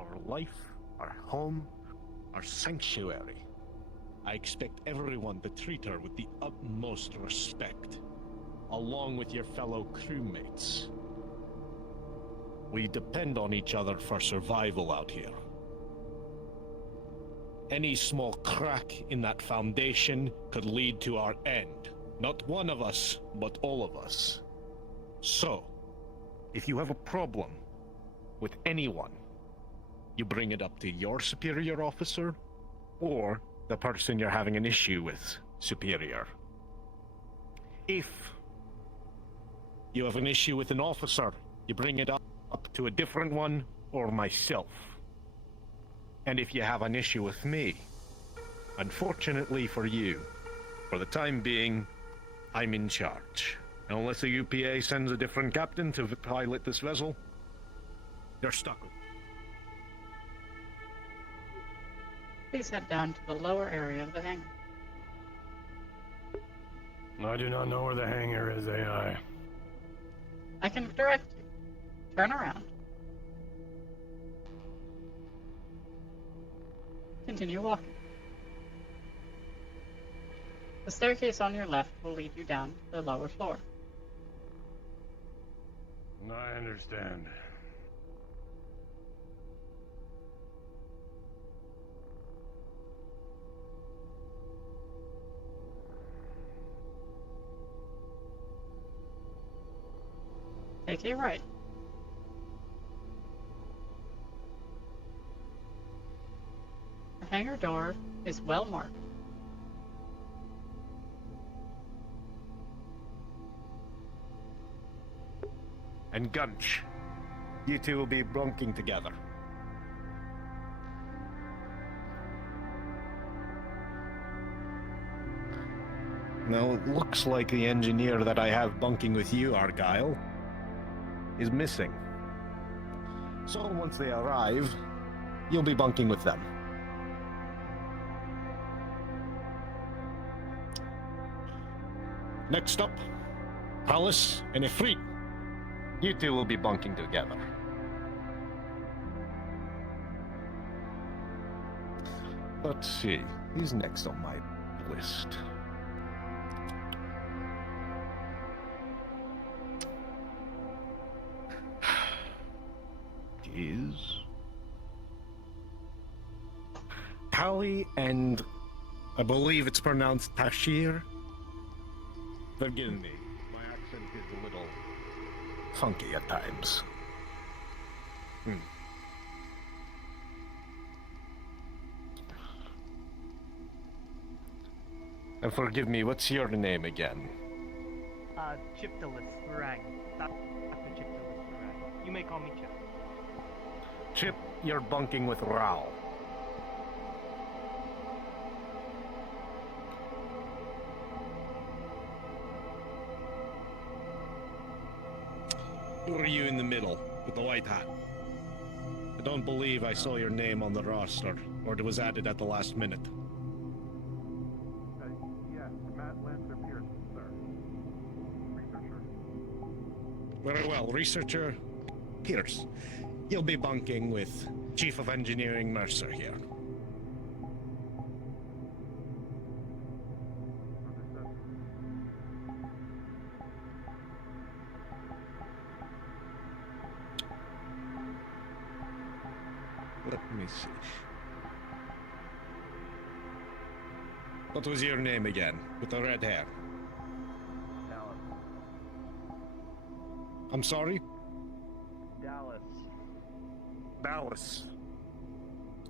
our life, our home, our sanctuary. I expect everyone to treat her with the utmost respect, along with your fellow crewmates. We depend on each other for survival out here. Any small crack in that foundation could lead to our end. Not one of us, but all of us. So, if you have a problem with anyone, you bring it up to your superior officer, or the person you're having an issue with, superior. If you have an issue with an officer, you bring it up to a different one, or myself. And if you have an issue with me, unfortunately for you, for the time being, I'm in charge. Unless the UPA sends a different captain to pilot this vessel, you're stuck with me. Please head down to the lower area of the hangar. I do not know where the hangar is, AI. I can direct you. Turn around. Continue walking. The staircase on your left will lead you down to the lower floor. I understand. Take a right. The hangar door is well marked. And Gunch, you two will be bunking together. Now, it looks like the engineer that I have bunking with you, Argyle, is missing. So once they arrive, you'll be bunking with them. Next up, Palace and Ifrit. You two will be bunking together. Let's see, who's next on my list? Is Pally and I believe it's pronounced Tashir. Forgive me, my accent is a little funky at times. And forgive me, what's your name again? Chiptalis Varang. Dr. Chiptalis Varang. You may call me Chip. Chip, you're bunking with Rao. Who are you in the middle, with the white hat? I don't believe I saw your name on the roster, or it was added at the last minute. Yes, Matt Lancer Pierce, sir. Researcher. Very well, researcher Pierce. You'll be bunking with Chief of Engineering Mercer here. Let me see. What was your name again, with the red hair? Dallas. I'm sorry? Dallas. Dallas.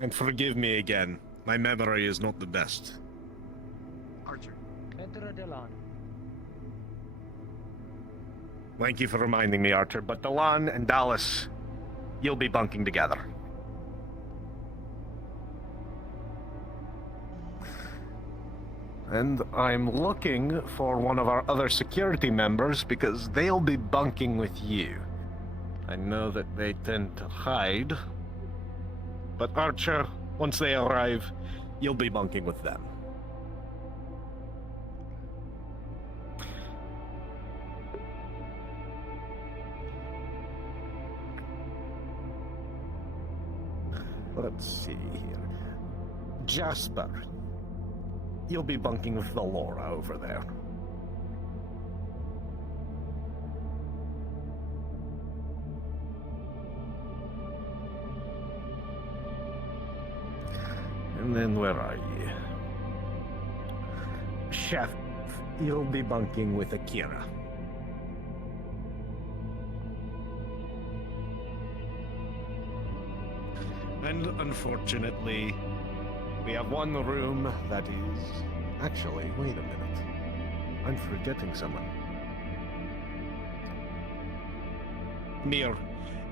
And forgive me again, my memory is not the best. Archer. Pedro Delon. Thank you for reminding me, Archer, but Delan and Dallas, you'll be bunking together. And I'm looking for one of our other security members because they'll be bunking with you. I know that they tend to hide, but Archer, once they arrive, you'll be bunking with them. Let's see here. Jasper. You'll be bunking with Valora over there. And then where are you? Chef, you'll be bunking with Akira. And unfortunately, we have one room that is... Actually, wait a minute. I'm forgetting someone. Mir,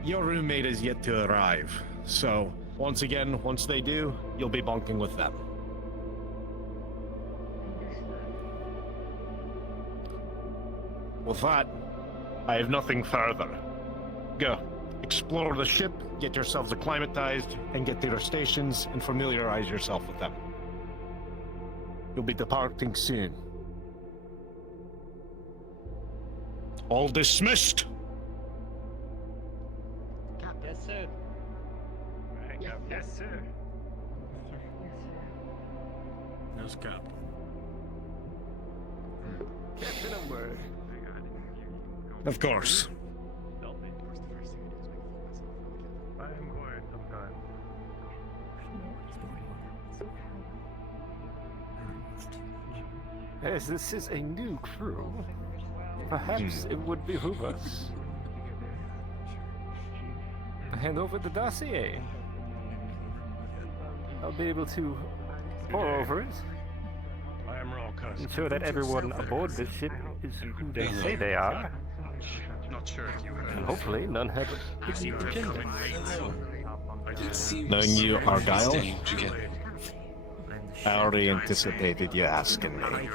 your roommate is yet to arrive. So, once again, once they do, you'll be bunking with them. With that, I have nothing further. Go. Explore the ship, get yourselves acclimatized, and get to your stations and familiarize yourself with them. You'll be departing soon. All dismissed! Yes, sir. Yes, sir. No scope. Captain of word. Of course. I am quiet sometimes. As this is a new crew, perhaps it would behoove us to hand over the dossier. I'll be able to pour over it, I am raw cuss. ensure that everyone aboard this ship is who they say they are, Not sure if you and hopefully none have a hidden agenda. Knowing you, Argyle, I already anticipated you asking me.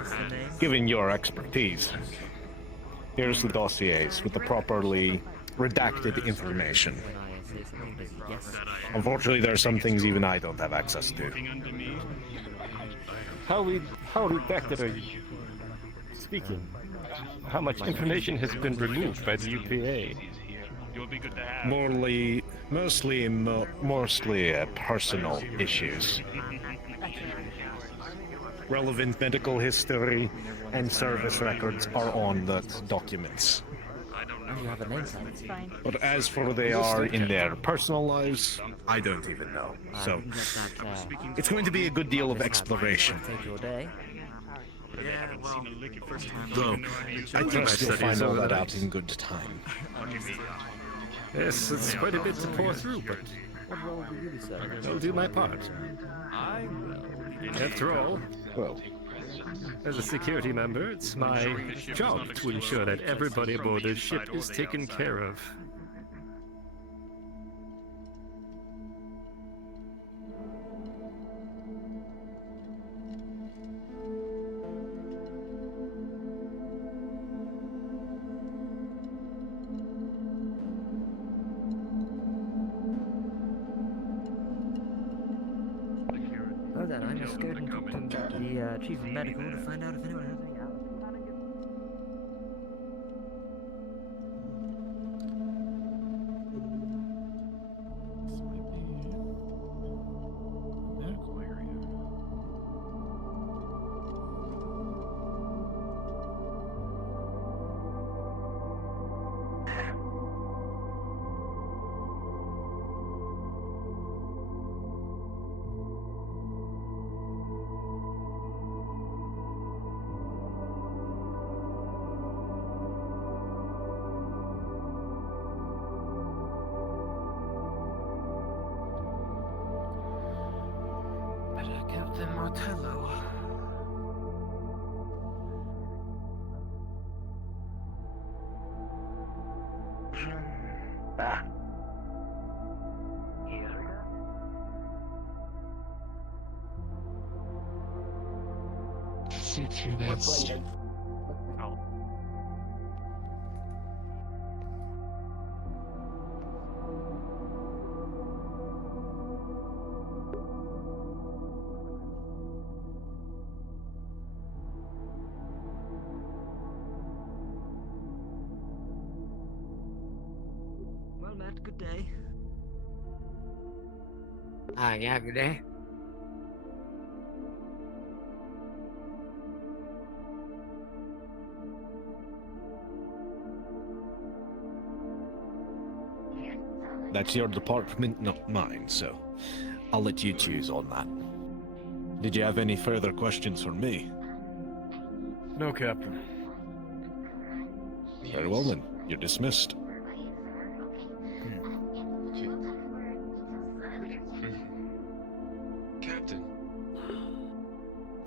Given your expertise, here's the dossiers with the properly redacted information. Unfortunately, there are some things even I don't have access to. How redacted are you speaking? How much information has been removed by the UPA? Mostly personal issues. Relevant medical history and service records are on the documents. But as for they are in their personal lives, I don't even know. So, it's going to be a good deal of exploration. Yeah, well, first time. Though, I trust you'll find all that out in good time. Yes, it's quite a bit to pour through, but I'll do my part. After all, Well, as a security member, it's my job to ensure that everybody aboard this ship is taken care of. Well then, I must go and talk to the chief of medical to find out if anyone has any Medical area. Captain Martello. Well, Matt, good day. Yeah, good day. That's your department, not mine, so I'll let you choose on that. Did you have any further questions for me? No, Captain. Very well then, you're dismissed. Captain,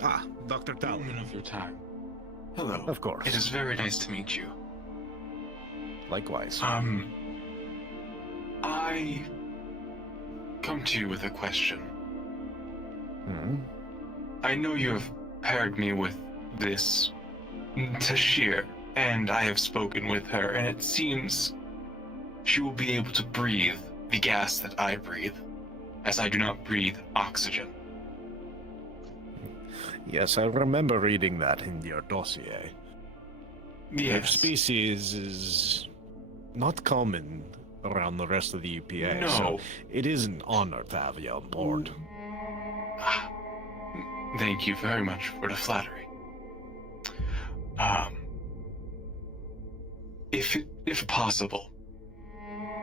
Ah, Dr. Tal. moment of your time. Hello. Of course. It is very nice to meet you. Likewise. I come to you with a question. Hmm? I know you have paired me with this Tashir, and I have spoken with her, and it seems she will be able to breathe the gas that I breathe, as I do not breathe oxygen. Yes, I remember reading that in your dossier. Their Yes. species is not common around the rest of the UPA, No. so it is an honor to have you on board. Ah, thank you very much for the flattery. If possible,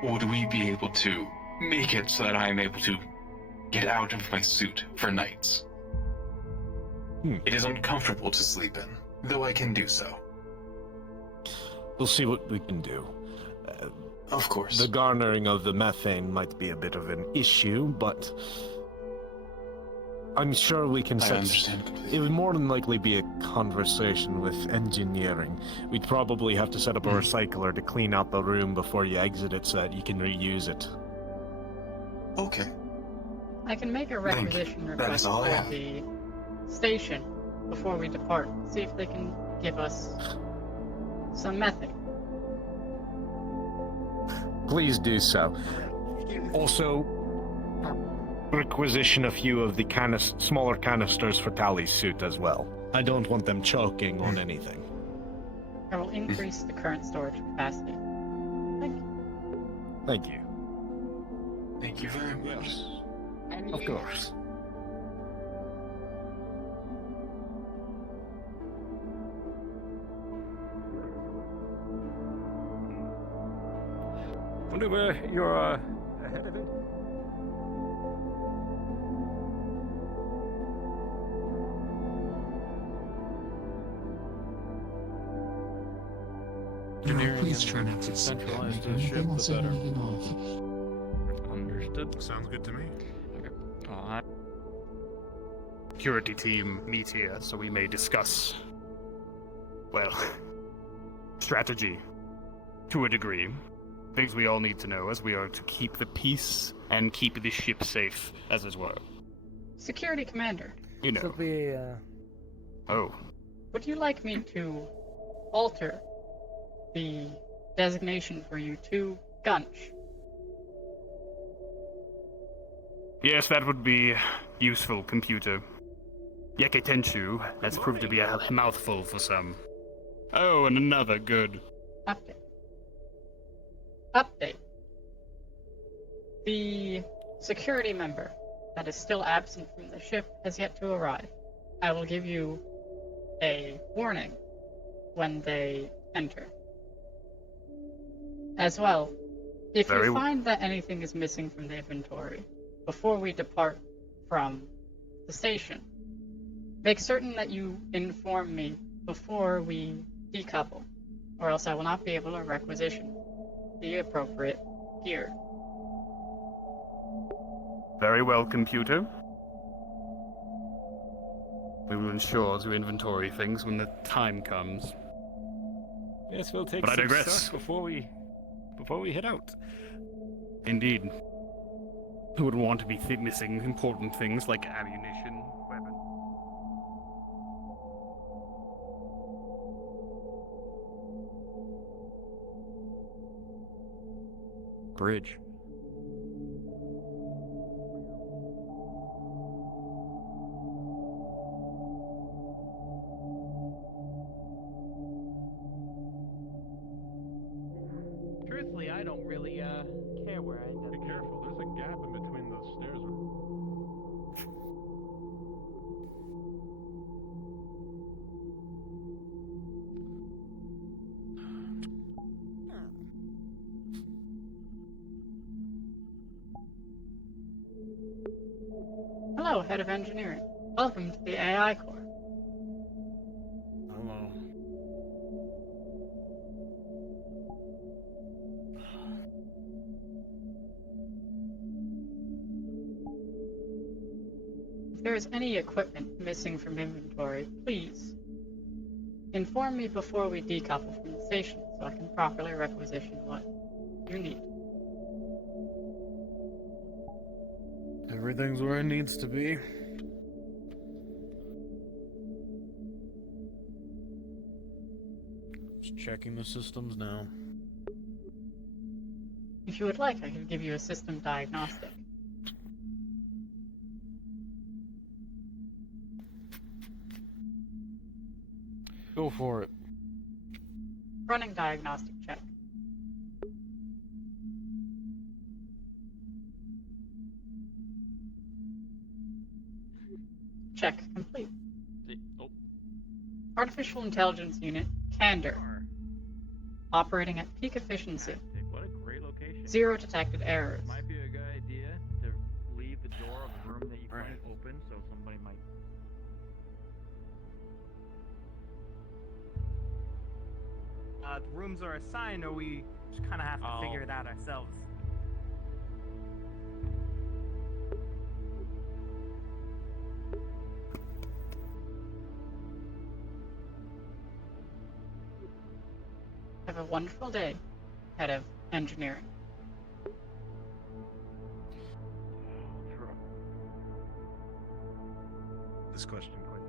would we be able to make it so that I am able to get out of my suit for nights? It is uncomfortable to sleep in, though I can do so. We'll see what we can do. Of course. The garnering of the methane might be a bit of an issue, but I'm sure we can I set... understand completely. It would more than likely be a conversation with engineering. We'd probably have to set up a recycler to clean out the room before you exit it so that you can reuse it. Okay. I can make a Thank you. requisition That request is all I for have. the station before we depart. See if they can give us some methane. Please do so. Also, requisition a few of the smaller canisters for Tally's suit as well. I don't want them choking on anything. I will increase the current storage capacity. Thank you. Thank you. Thank you very much. Of course. Wonder where you're ahead of it. Please try not to centralize the anything ship, else the better. moving off. Understood. Sounds good to me. Security team meet here so we may discuss, well, strategy to a degree. Things we all need to know as we are to keep the peace and keep the ship safe, as it were. Security Commander, You This will know. be, Oh, would you like me to alter the designation for you to Gunch? yes, that would be useful, computer. Yaketenshu has proved to be a mouthful for some. Oh, and another good. Update. Update. The security member that is still absent from the ship has yet to arrive. I will give you a warning when they enter. As well, if Very you w- find that anything is missing from the inventory before we depart from the station, make certain that you inform me before we decouple, or else I will not be able to requisition the appropriate gear. Very well, computer. We will ensure to inventory things when the time comes. Yes, we'll take But I some digress. stock before we head out. Indeed. Who would want to be missing important things like ammunition, weapons? bridge. Truthfully, I don't really care where I end up. Be careful, there's a gap in between those stairs. Hello, Head of Engineering. Welcome to the AI Core. Hello. If there is any equipment missing from inventory, please inform me before we decouple from the station so I can properly requisition what you need. Everything's where it needs to be. Just checking the systems now. If you would like, I can give you a system diagnostic. Go for it. Running diagnostic check. Check complete. Oh, Artificial Intelligence Unit, Candor. Operating at peak efficiency. What a great location. 0 detected errors. Might be a good idea to leave the door of the room that you find open so somebody might. The rooms are assigned, or we just kind of have to figure it out ourselves. Have a wonderful day, Head of Engineering. this question quite.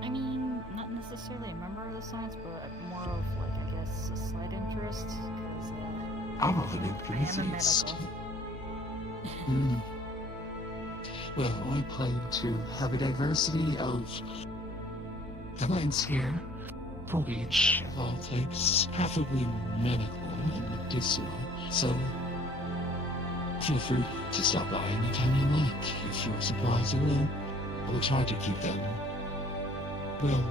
I mean, not necessarily a member of the science, but more of, like, I guess, a slight interest, because, I'm an I am a enthusiast. medical. Well, I plan to have a diversity of events here, for which of all types, preferably medical and medicinal. So, feel free to stop by anytime you like. If your supplies are low, I will try to keep them well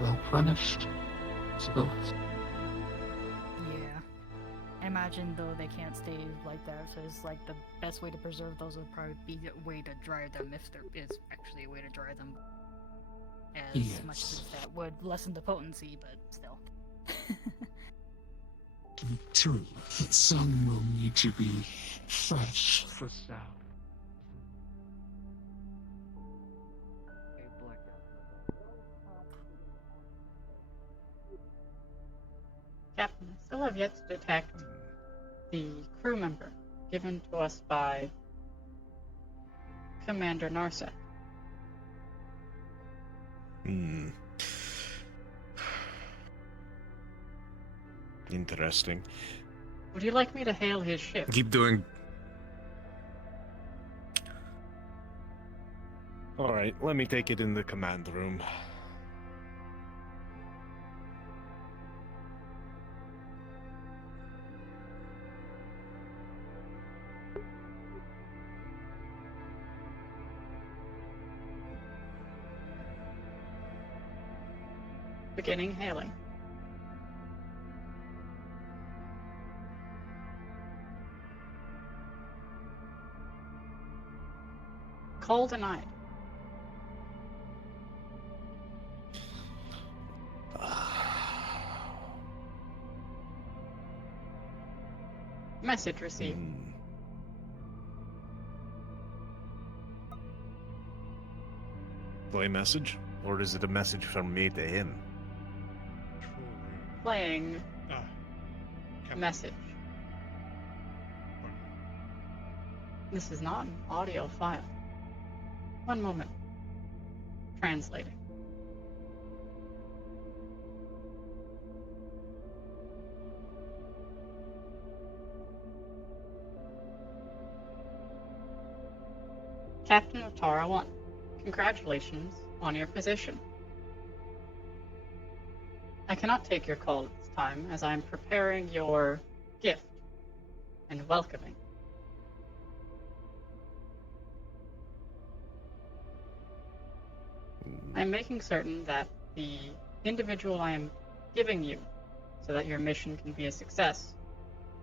replenished. So, Yeah. I imagine, though, they can't stay like that, so it's like the best way to preserve those would probably be a way to dry them, if there is actually a way to dry them. As much as that would lessen the potency, but still. true, some will need to be fresh for sale. Captain, I still have yet to detect the crew member given to us by Commander Narsek. Interesting. Would you like me to hail his ship? Keep doing. Alright, let me take it in the command room. Beginning hailing. Call denied. Message received. Play message? Or is it a message from me to him? Playing message. This is not an audio file. One moment. Translating. Captain of Tara 1, congratulations on your position. I cannot take your call at this time, as I am preparing your gift and welcoming. I am making certain that the individual I am giving you, so that your mission can be a success,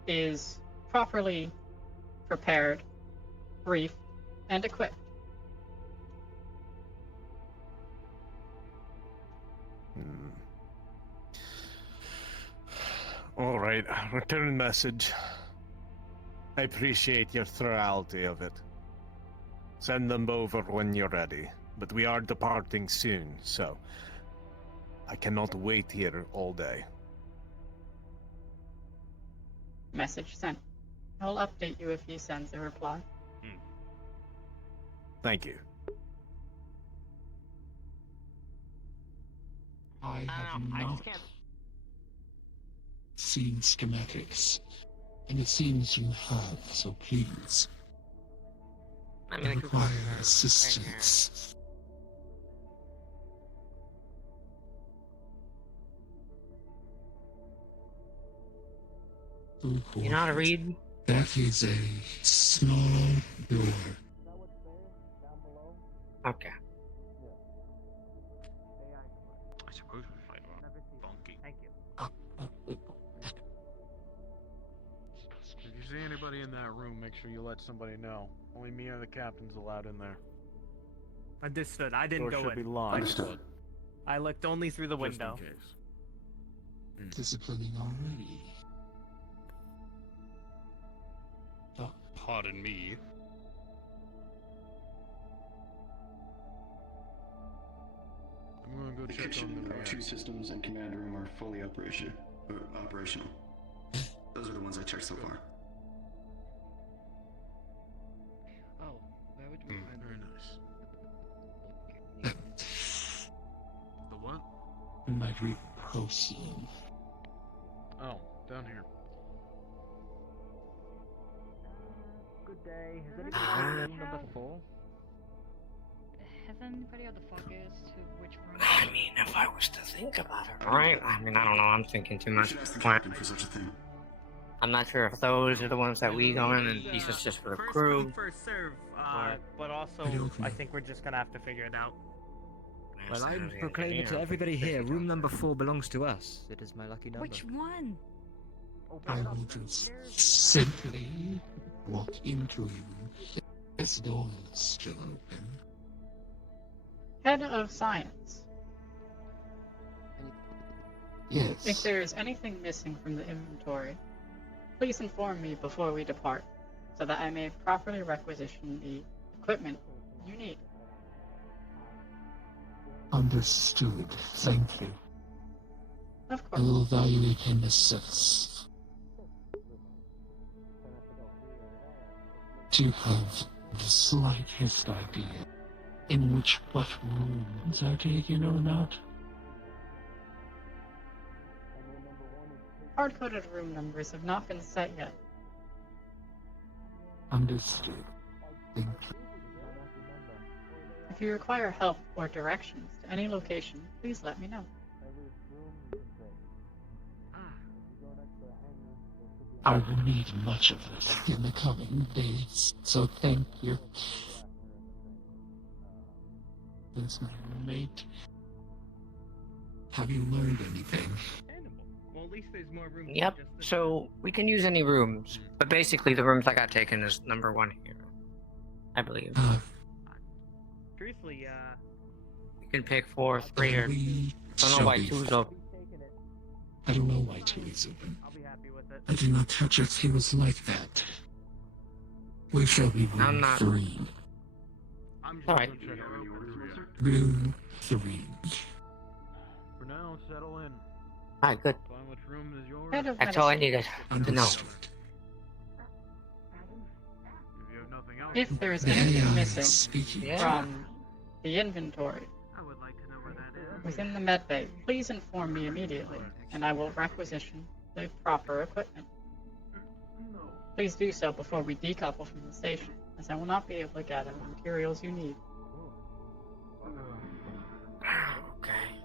is properly prepared, briefed, and equipped. All right, return message. I appreciate your thoroughly of it. Send them over when you're ready, but we are departing soon, so I cannot wait here all day. Message sent. I'll update you if he sends a reply. Thank you. I have not seen schematics, and it seems you have, so please. I require assistance. You know how to read? That is a small door. Okay. I suppose we fight Donkey. Thank you. If you see anybody in that room, make sure you let somebody know. Only me or the captain's allowed in there. Understood. I didn't Door go should be in. locked. Understood. I looked only through the Just in window. case. Disciplining already. Pardon me. I'm gonna go The check on kitchen, the our two systems, and command room are fully operational. Those are the ones I checked so far. Oh, where would we find Very nice. The what? Might we proceed? Oh, down here. Good day. Has anybody found room number 4? Has anybody had the focus to which room? I mean, if I was to think about it, right? I mean, I don't know. I'm thinking too You much. should ask the captain for such a thing. I'm not sure if those are the ones that we go in, and these is just for the First crew. come, first serve. Or- But also, I think we're just gonna have to figure it out. Well, I'm Sounds proclaiming to engineer. everybody here, room number 4 belongs to us. It is my lucky number. Which one? I will just simply walk into you. This door is still open. Head of Science. Yes. If there is anything missing from the inventory, please inform me before we depart, so that I may properly requisition the equipment you need. Understood. Thank you. Of I course. will evaluate and assess. Do you have the slightest idea in which what rooms are taken or not? Hard-coded room numbers have not been set yet. Understood. Thank you. If you require help or directions to any location, please let me know. I will need much of this in the coming days, so thank you. That's my roommate. Have you learned anything? Well, at least there's more room. Yep. So we can use any rooms, but basically the rooms I got taken is number 1 here, I believe. Truthfully, We can pick 4, 3, or We don't know shall why be 2's open. I don't know why 2 is open. I'll be happy with it. I did not touch it. He was like that. We shall be room I'm not- 3. I'm just Alright. gonna check out Room 3. For now, settle in. Alright, good. Find which room is yours. Head of That's all I medicine. needed to know. Understood. If you have nothing else, If there is The anything AI missing is speaking. Yeah. from the inventory I would like to know where that is. within the medbay, please inform me immediately, and I will requisition the proper equipment. Please do so before we decouple from the station, as I will not be able to gather the materials you need. Okay.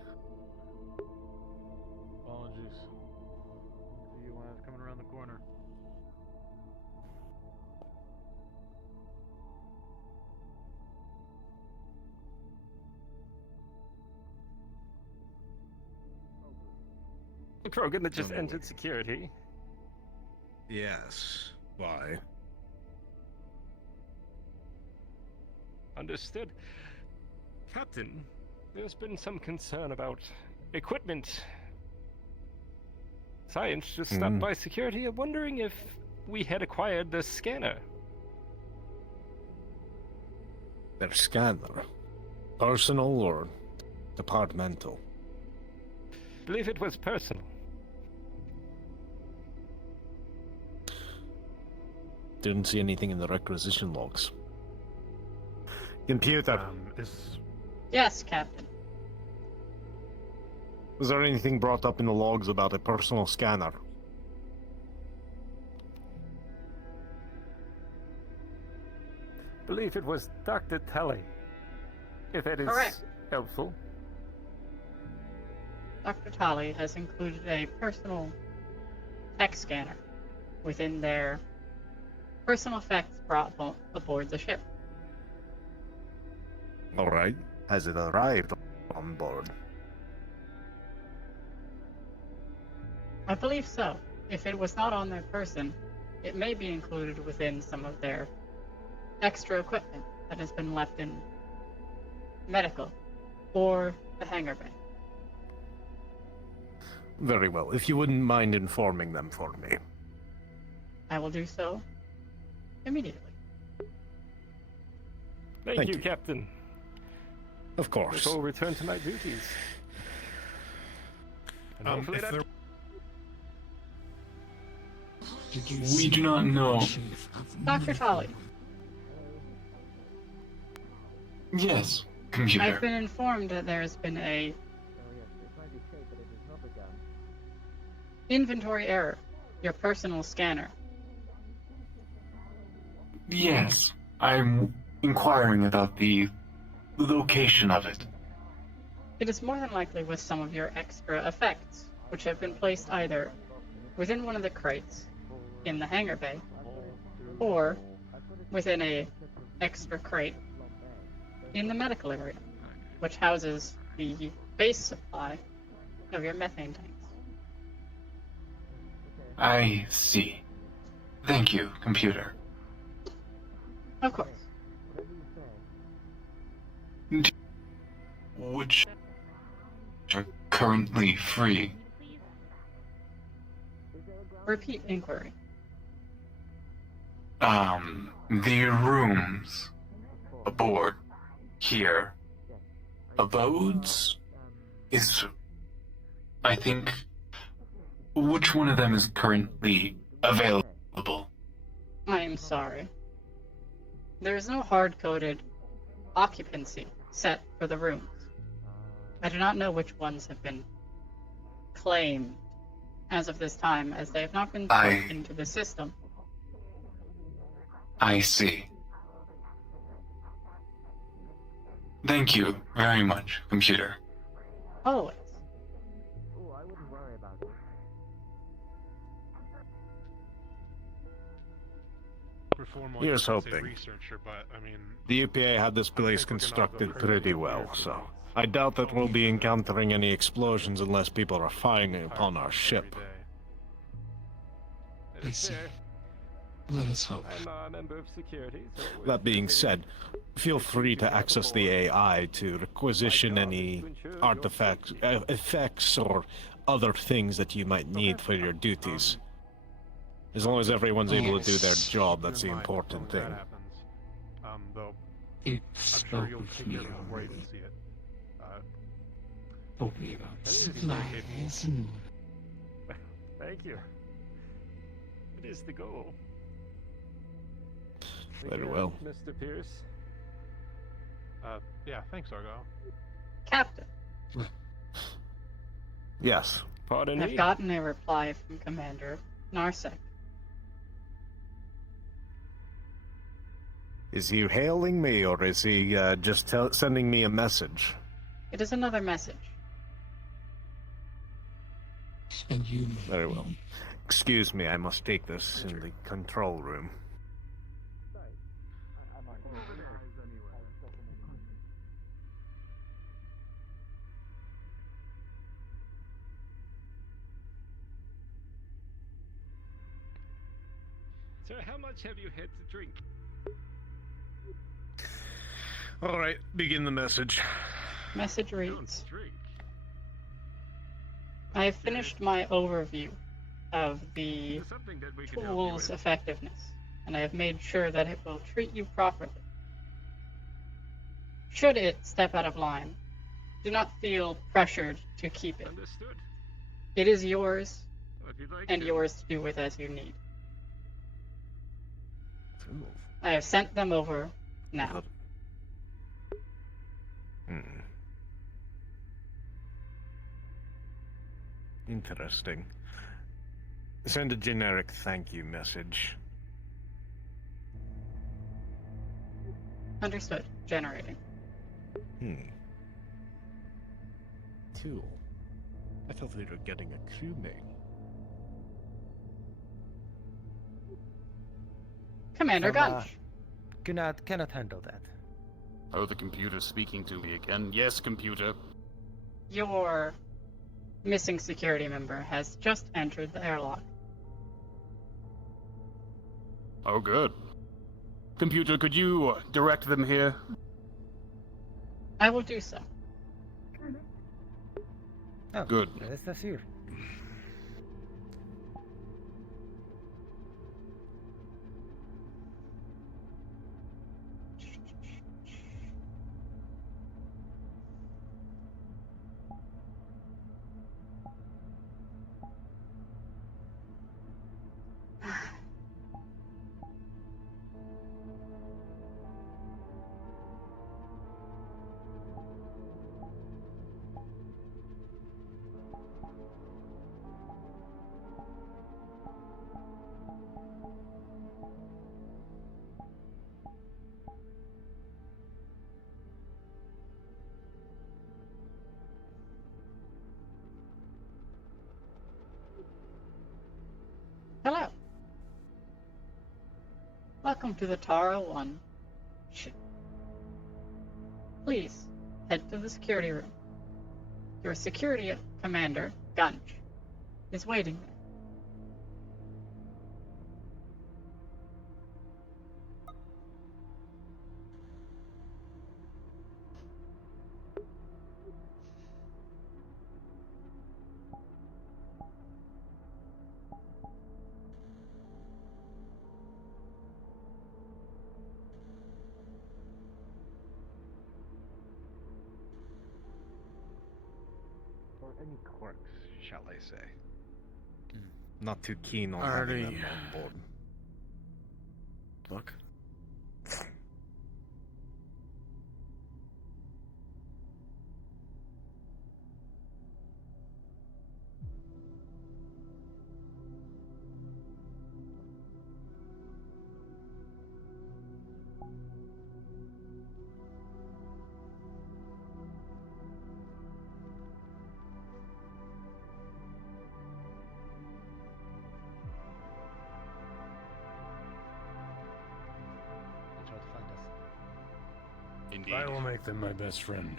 Krogan that just entered security. Yes. Why? Understood. Captain, there's been some concern about equipment. Science just stopped by security wondering if we had acquired the scanner. Their scanner? Personal or departmental? Believe it was personal. Didn't see anything in the requisition logs. Computer. Yes, Captain. Was there anything brought up in the logs about a personal scanner? Believe it was Dr. Tully. If that is Correct. helpful. Dr. Tully has included a personal tech scanner within their personal effects brought aboard the ship. Alright. Has it arrived on board? I believe so. If it was not on their person, it may be included within some of their extra equipment that has been left in medical or the hangar bay. Very well. If you wouldn't mind informing them for me. I will do so immediately. Thank you, Captain. Of course. I will return to my duties. And hopefully that... We do not know. Dr. Tully, Yes, computer. I've been informed that there has been a inventory error. Your personal scanner. Yes, I'm inquiring about the location of it. It is more than likely with some of your extra effects, which have been placed either within one of the crates in the hangar bay, or within a extra crate in the medical area, which houses the base supply of your methane tanks. I see. Thank you, computer. Of course. Which are currently free? Repeat inquiry. The rooms aboard here. Abodes is, I think, which one of them is currently available? I am sorry. There is no hard-coded occupancy set for the rooms. I do not know which ones have been claimed as of this time, as they have not been put into the system. I see. Thank you very much, computer. Always. Here's hoping. Researcher, but, I mean, The UPA had this place constructed pretty well, so I doubt that we'll be encountering any explosions unless people are firing upon our ship. I see. Let us hope. I'm a member of security, so... That being said, feel free to access the AI to requisition any artifacts, effects, or other things that you might need for your duties. As long as everyone's able to do their job, that's the important thing. Though, It I'm spoke sure you'll with take me care of it before you already. can see it. Told me about supplies and... Thank you. It is the goal. Very well. Mr. Pierce. Yeah, thanks, Argo. Captain, Yes. Pardon I've me? gotten a reply from Commander Narsec. Is he hailing me, or is he just sending me a message? It is another message. And you... Very well. Excuse me, I must take this in the control room. Sir, how much have you had to drink? All right, begin the message. Message reads, Drink. I have finished my overview of the Something that we can help you tool's with. effectiveness, and I have made sure that it will treat you properly. Should it step out of line, do not feel pressured to keep it. Understood. It is yours, If you'd like and to. yours to do with as you need. Ooh. I have sent them over now. Interesting. Send a generic thank you message. Understood. Generating. Tool. I thought they were getting a crewmate. Commander Gunch. Cannot handle that. Oh, the computer's speaking to me again. Yes, computer. Your missing security member has just entered the airlock. Oh, good. Computer, could you direct them here? I will do so. Oh, Good. That's here. Hello. Welcome to the Tara 1 ship. Please, head to the security room. Your security commander, Gunch, is waiting there. Or any quirks, shall I say. Not too keen on Already. having them on board. Look. They try to find us. Indeed. I will make them my best friend.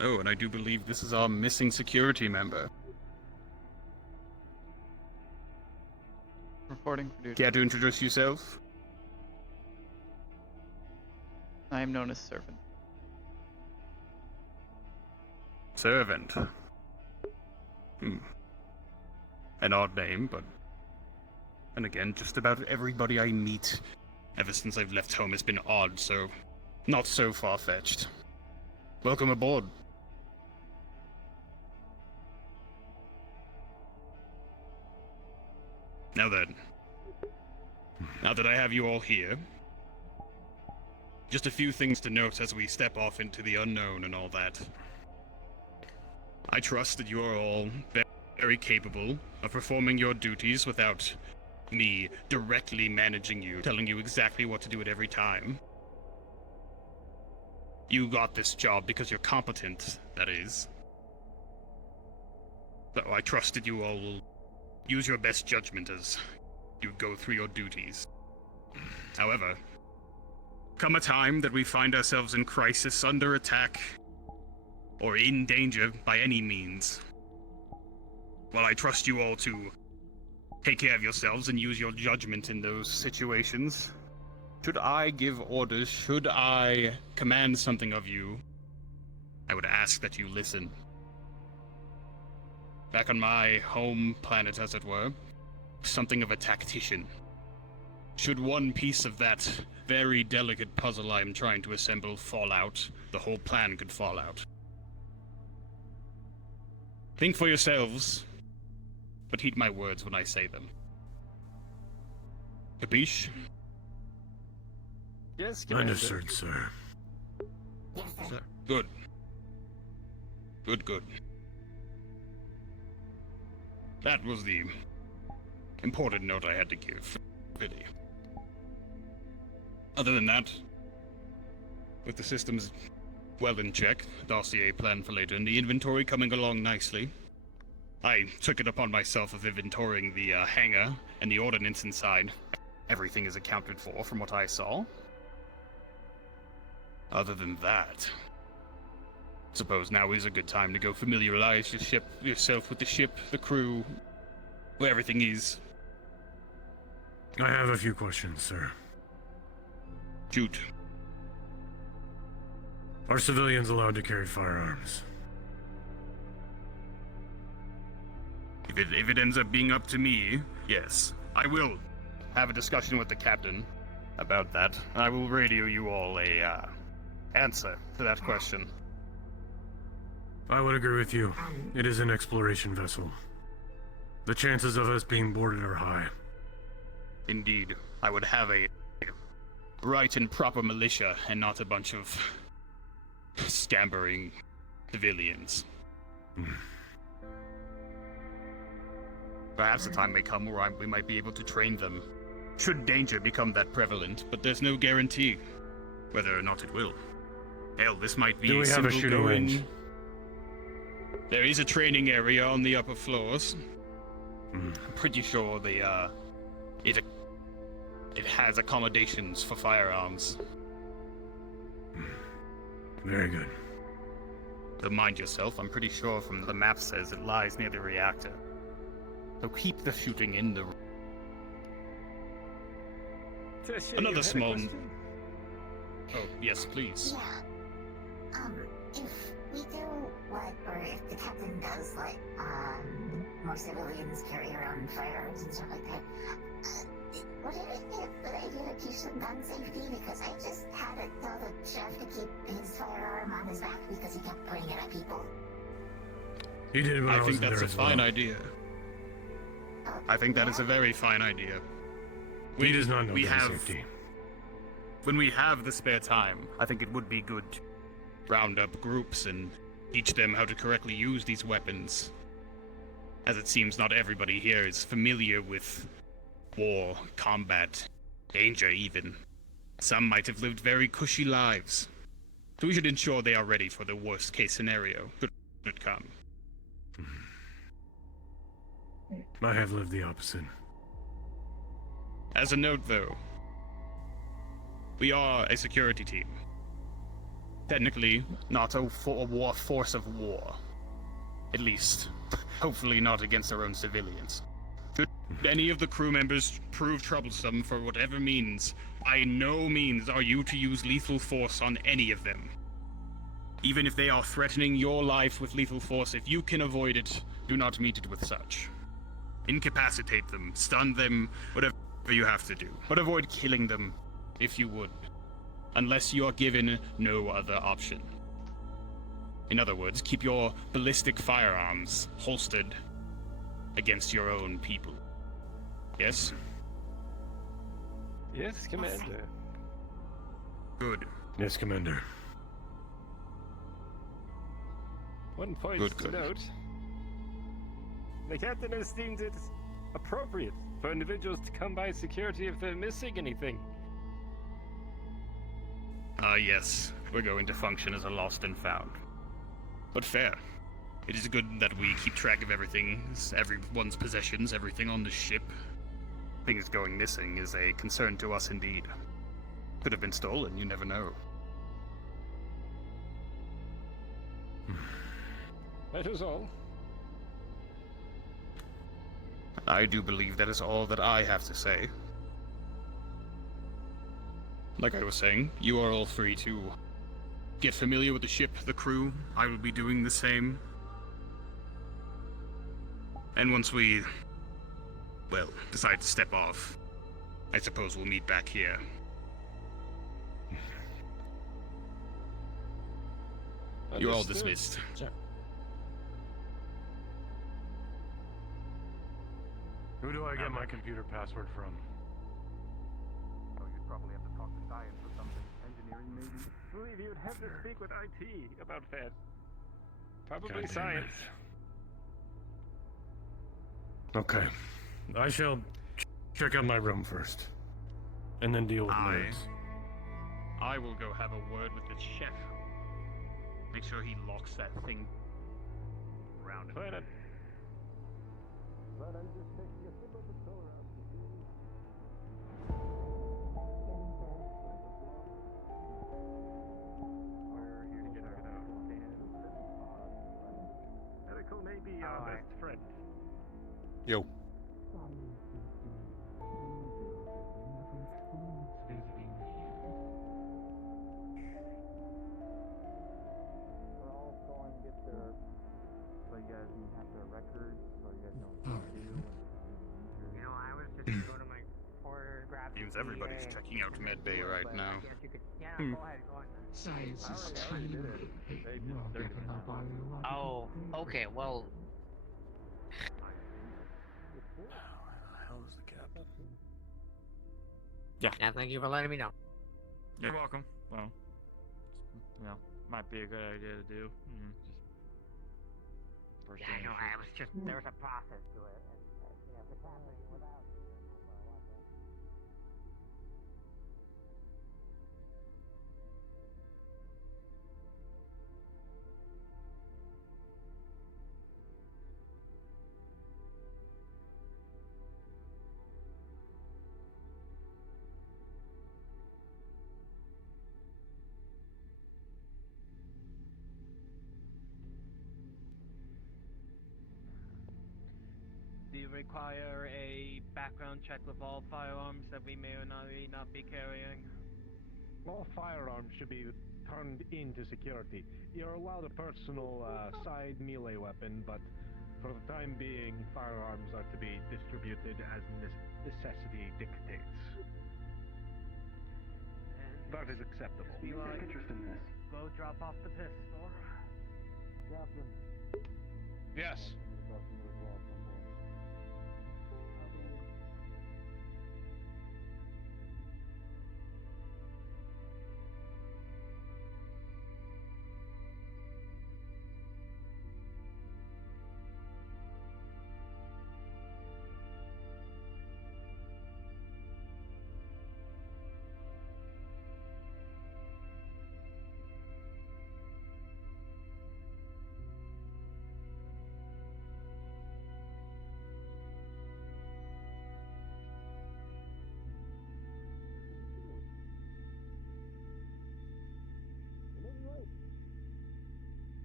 Oh, and I do believe this is our missing security member. Reporting for duty. Care to introduce yourself? I am known as Servant. Servant. An odd name, but... And again, just about everybody I meet ever since I've left home has been odd, so... Not so far-fetched. Welcome aboard. Now then. Now that I have you all here... Just a few things to note as we step off into the unknown and all that. I trust that you are all very capable of performing your duties without me directly managing you, telling you exactly what to do at every time. You got this job because you're competent, that is. So I trust that you all will use your best judgment as you go through your duties. However, come a time that we find ourselves in crisis, under attack, or in danger by any means, well, I trust you all to take care of yourselves and use your judgment in those situations. Should I give orders, should I command something of you, I would ask that you listen. Back on my home planet, as it were, something of a tactician. Should one piece of that very delicate puzzle I am trying to assemble fall out, the whole plan could fall out. Think for yourselves, but heed my words when I say them. Capiche? Yes, Commander. Understood, sir. Sir. Good. Good. That was the important note I had to give. Really. Other than that, with the systems well in check, dossier plan for later, and the inventory coming along nicely, I took it upon myself of inventorying the hangar and the ordnance inside. Everything is accounted for from what I saw. Other than that, suppose now is a good time to go familiarize yourself with the ship, the crew, where everything is. I have a few questions, sir. Shoot. Are civilians allowed to carry firearms? If it ends up being up to me, yes. I will have a discussion with the captain about that. I will radio you all a answer to that question. I would agree with you. It is an exploration vessel. The chances of us being boarded are high. Indeed. I would have a right and proper militia and not a bunch of scampering civilians. Perhaps the time may come where we might be able to train them, should danger become that prevalent, but there's no guarantee whether or not it will. Hell, this might be Do we have a shooting range? There is a training area on the upper floors. I'm pretty sure it has accommodations for firearms. Very good. So mind yourself, I'm pretty sure from the map says it lies near the reactor. So keep the shooting in the... Another small... Oh, yes, please. Yeah. If we do what, or if the captain does let, more civilians carry around firearms and stuff like that, would it be a good idea to teach them gun safety? Because I just had to tell the chef to keep his firearm on his back because he kept pointing it at people. He did when I think was that's there a as fine well. idea. I think that is a very fine idea. He does not know gun safety. When we have the spare time, I think it would be good to round up groups and teach them how to correctly use these weapons. As it seems not everybody here is familiar with war, combat, danger even. Some might have lived very cushy lives. So we should ensure they are ready for the worst case scenario, should it come. I have lived the opposite. As a note though, we are a security team. Technically, not a force of war. At least, hopefully not against our own civilians. Should any of the crew members prove troublesome for whatever means, by no means are you to use lethal force on any of them. Even if they are threatening your life with lethal force, if you can avoid it, do not meet it with such. Incapacitate them, stun them, whatever you have to do. But avoid killing them, if you would. Unless you are given no other option. In other words, keep your ballistic firearms holstered against your own people. Yes? Yes, Commander. Good. Yes, Commander. One point to note. The captain has deemed it appropriate for individuals to come by security if they're missing anything. Yes. We're going to function as a lost and found. But fair. It is good that we keep track of everything, everyone's possessions, everything on the ship. Things going missing is a concern to us indeed. Could have been stolen, you never know. That is all. I do believe that is all that I have to say. Like I was saying, you are all free to get familiar with the ship, the crew. I will be doing the same. And once we, well, decide to step off, I suppose we'll meet back here. You're all dismissed. Sure. Who do I get my computer password from? Oh, you'd probably have to talk to science or something. Engineering, maybe? I believe you'd have to speak with IT about that. Probably God science. Okay. I shall check out my room first. And then deal with nerds. I will go have a word with the chef. Make sure he locks that thing around him. But I'm just taking a sip of the soda. We're here to get our Medical may be our best friend. Yo. We're all going to get their, so you guys have their records, so you guys know what to do. You know, I was just going to my corner, grab the Seems everybody's PA. checking out Medbay right now. Yes, you could, yeah, Hmm. go ahead, go ahead. Science is I already did it. They just, they're doing it. Oh, okay, well, How is the captain? yeah, thank you for letting me know. You're welcome. Well, you know, might be a good idea to do. Just first Yeah, I thing know, you I should- was just, there was a process to it, and, you know, if it's happening without me, well, what the... Do you require a background check with all firearms that we may or may not be carrying? All firearms should be turned into security. You're allowed a personal side melee weapon, but for the time being, firearms are to be distributed as necessity dictates. That is acceptable. Eli, interest in this. go drop off the pistol. Captain. Yes.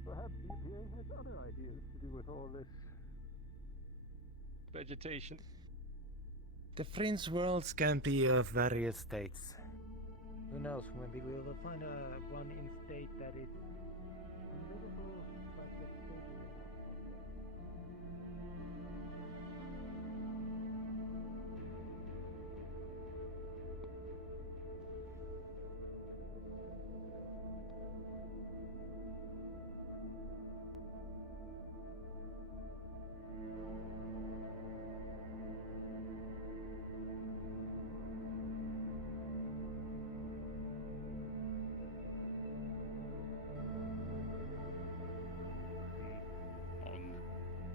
Perhaps the EPA has other ideas to do with all this vegetation. The fringe worlds can be of various states. Who knows, maybe we will find one in state that is unlivable, but with stable.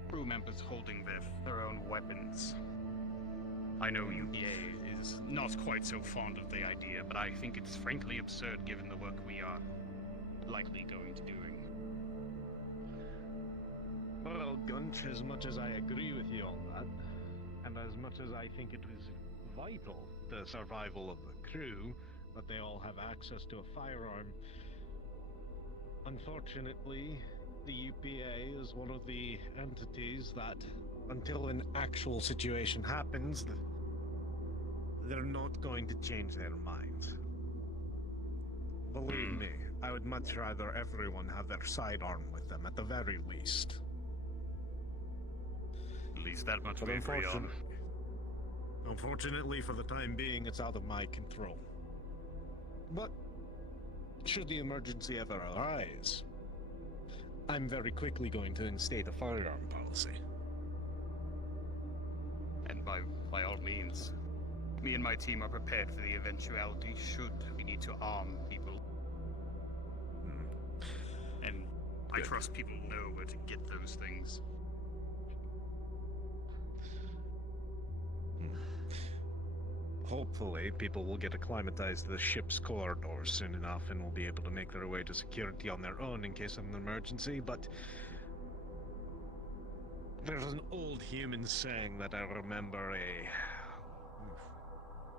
Crew members holding their own weapons. I know UPA is not quite so fond of the idea, but I think it's frankly absurd given the work we are likely going to doing. Well, Gunch, as much as I agree with you on that, and as much as I think it is vital to the survival of the crew that they all have access to a firearm, unfortunately, the UPA is one of the entities that until an actual situation happens, they're not going to change their minds. Believe me, I would much rather everyone have their sidearm with them, at the very least. At least that much But we agree on. Unfortunately, for the time being, it's out of my control. But, should the emergency ever arise, I'm very quickly going to instate a firearm policy. And by all means, me and my team are prepared for the eventuality should we need to arm people. And I trust people know where to get those things. Hopefully, people will get acclimatized to the ship's corridors soon enough and will be able to make their way to security on their own in case of an emergency, but there's an old human saying that I remember I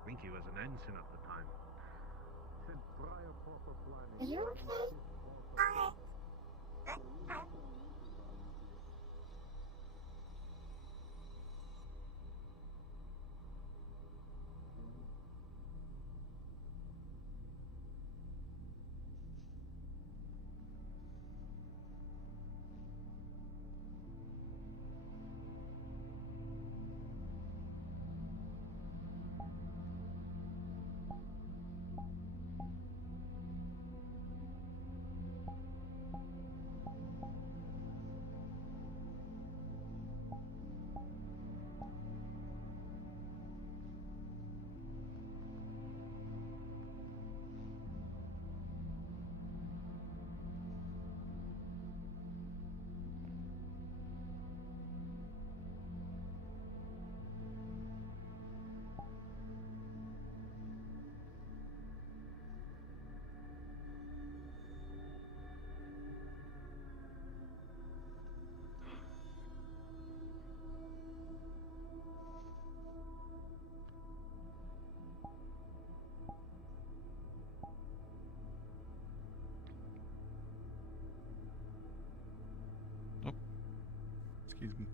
think he was an ensign at the time. He said, prior proper planning. Are you okay? Excuse me.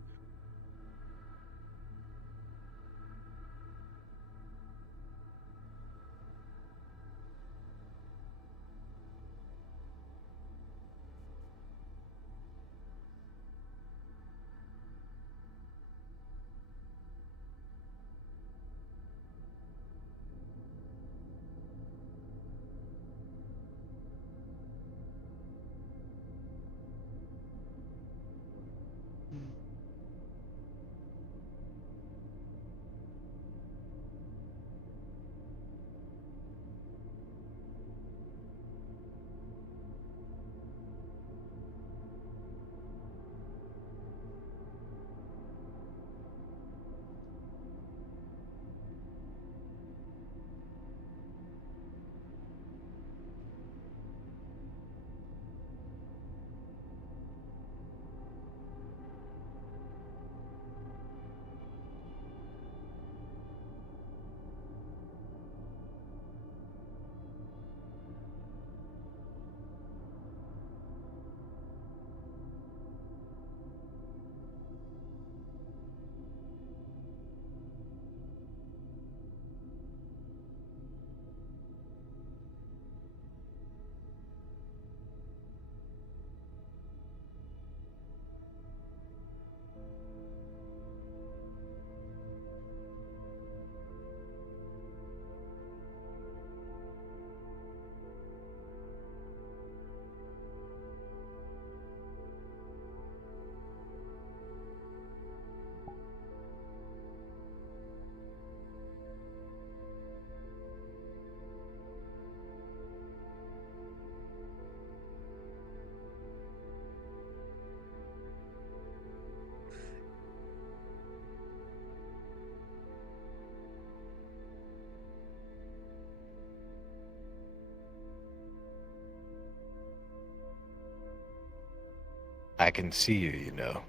I can see you, you know.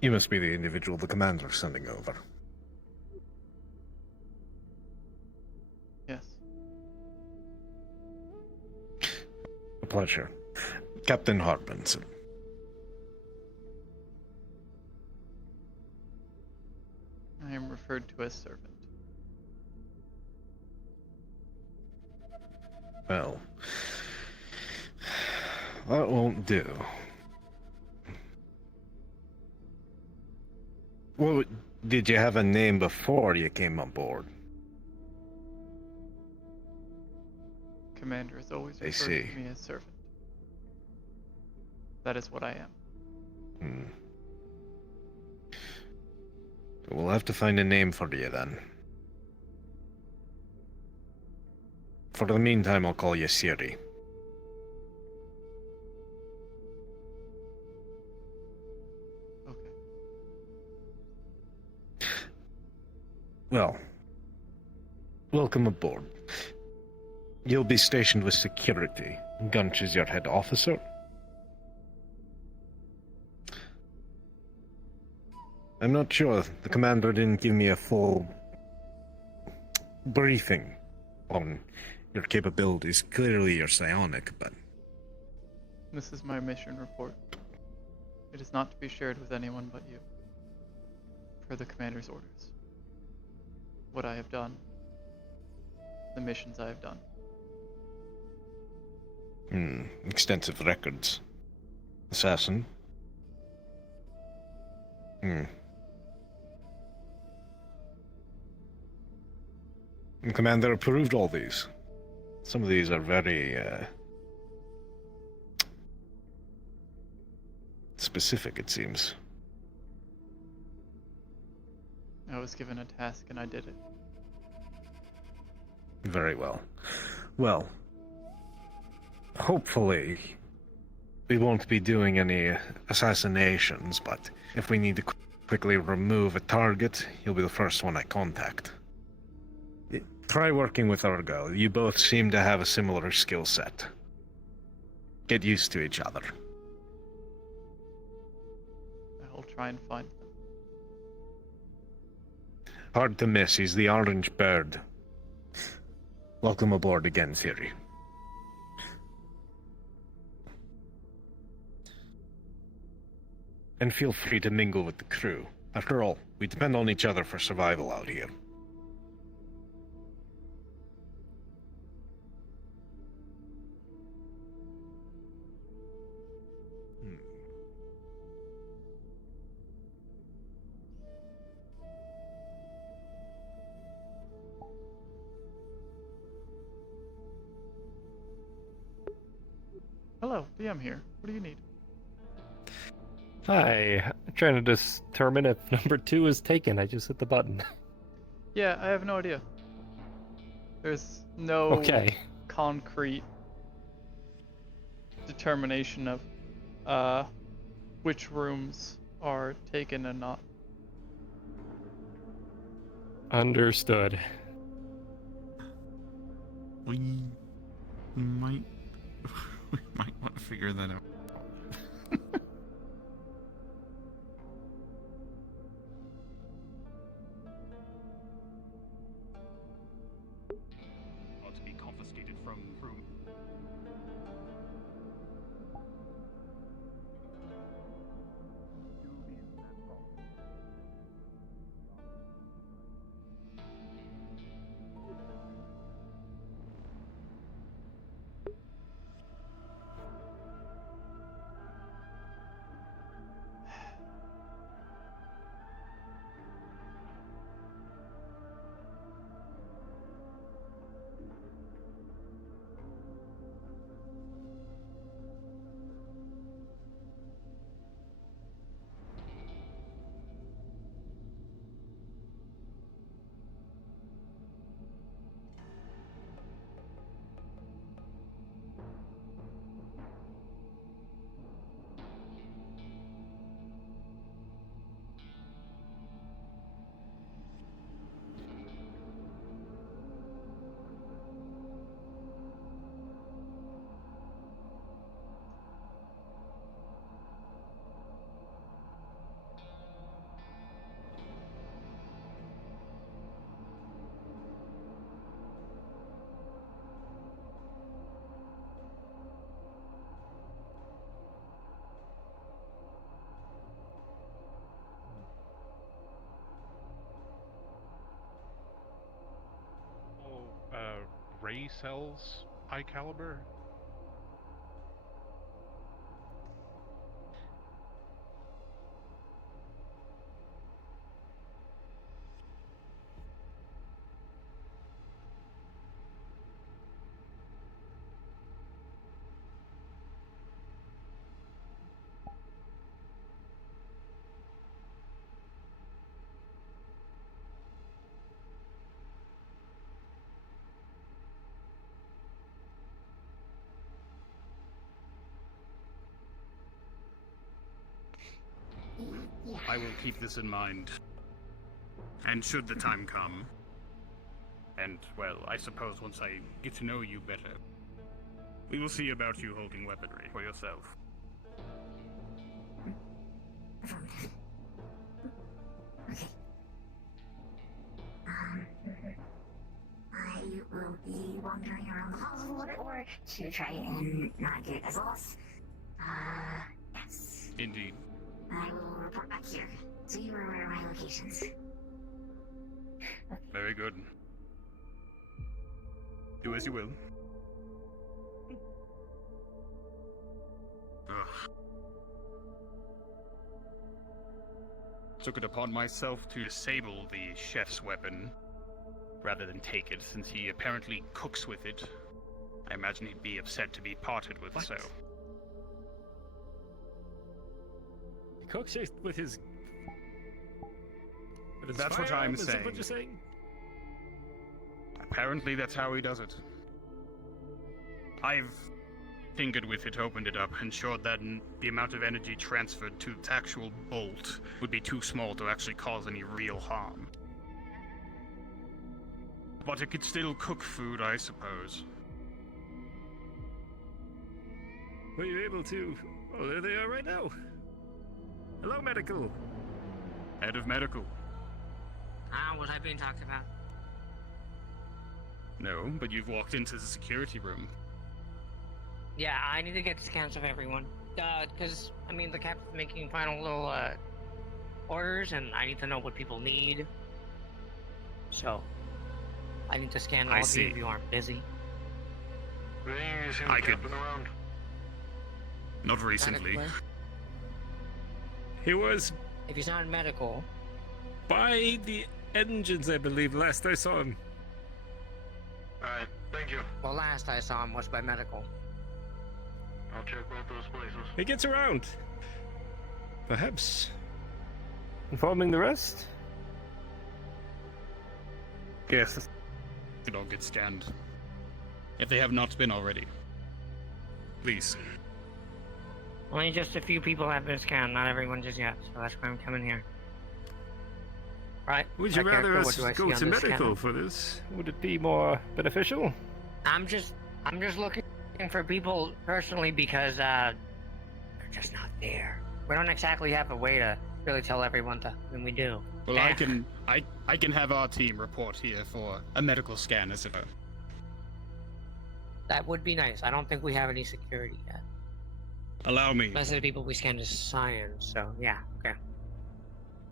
You must be the individual the commander's sending over. pleasure. Captain Harbinson. I am referred to as servant. Well, that won't do. Well, did you have a name before you came on board? Commander has always I referred see. to me as servant. That is what I am. We'll have to find a name for you then. For the meantime, I'll call you Siri. Okay. Well, welcome aboard. You'll be stationed with security. Gunch is your head officer. I'm not sure. The commander didn't give me a full briefing on your capabilities. Clearly you're psionic, but... This is my mission report. It is not to be shared with anyone but you. Per the commander's orders. What I have done. The missions I have done. Extensive records. Assassin. The commander approved all these. Some of these are very, specific, it seems. I was given a task and I did it. Very well. Well, hopefully we won't be doing any assassinations, but if we need to quickly remove a target, you'll be the first one I contact. Try working with Argo. You both seem to have a similar skill set. Get used to each other. I will try and find them. Hard to miss, he's the orange bird. Welcome aboard again, Theory. And feel free to mingle with the crew. After all, we depend on each other for survival out here. Hello, DM here. What do you need? Hi, I'm trying to determine if number 2 is taken. I just hit the button. Yeah, I have no idea. There's no concrete determination of which rooms are taken and not. Understood. We might want to figure that out. To be confiscated from room. he sells high caliber? I will keep this in mind. And should the time come, and, well, I suppose once I get to know you better, we will see about you holding weaponry for yourself. I will be wandering around the halls a little bit more to try and not get as lost. Yes. Indeed. I will report back here. So you are aware of my locations. Very good. Do as you will. Ugh. Took it upon myself to disable the chef's weapon, rather than take it, since he apparently cooks with it. I imagine he'd be upset to be parted with, so... He cooks it with his... That's what I'm saying. Is that what you're saying? Apparently that's how he does it. I've tinkered with it, opened it up, ensured that the amount of energy transferred to its actual bolt would be too small to actually cause any real harm. But it could still cook food, I suppose. Were you able to... Oh, there they are right now. Hello, medical. Head of medical. Was I being talked about? No, but you've walked into the security room. Yeah, I need to get scans of everyone. Because, I mean, the captain's making final little, orders, and I need to know what people need. So, I need to scan all of you if you aren't busy. I could... Not recently. He was... If he's not in medical... By the engines, I believe, last I saw him. Alright, thank you. Well, last I saw him was by medical. I'll check both those places. He gets around. Perhaps... informing the rest? Yes. Could all get scanned. If they have not been already. Please. Only just a few people have been scanned, not everyone just yet, so that's why I'm coming here. Right. Would you rather us go to medical for this? Would it be more beneficial? I'm just looking for people personally because they're just not there. We don't exactly have a way to really tell everyone when we do. Well, I can have our team report here for a medical scan as it were. That would be nice. I don't think we have any security yet. Allow me. Most of the people we scanned is science, so yeah, okay.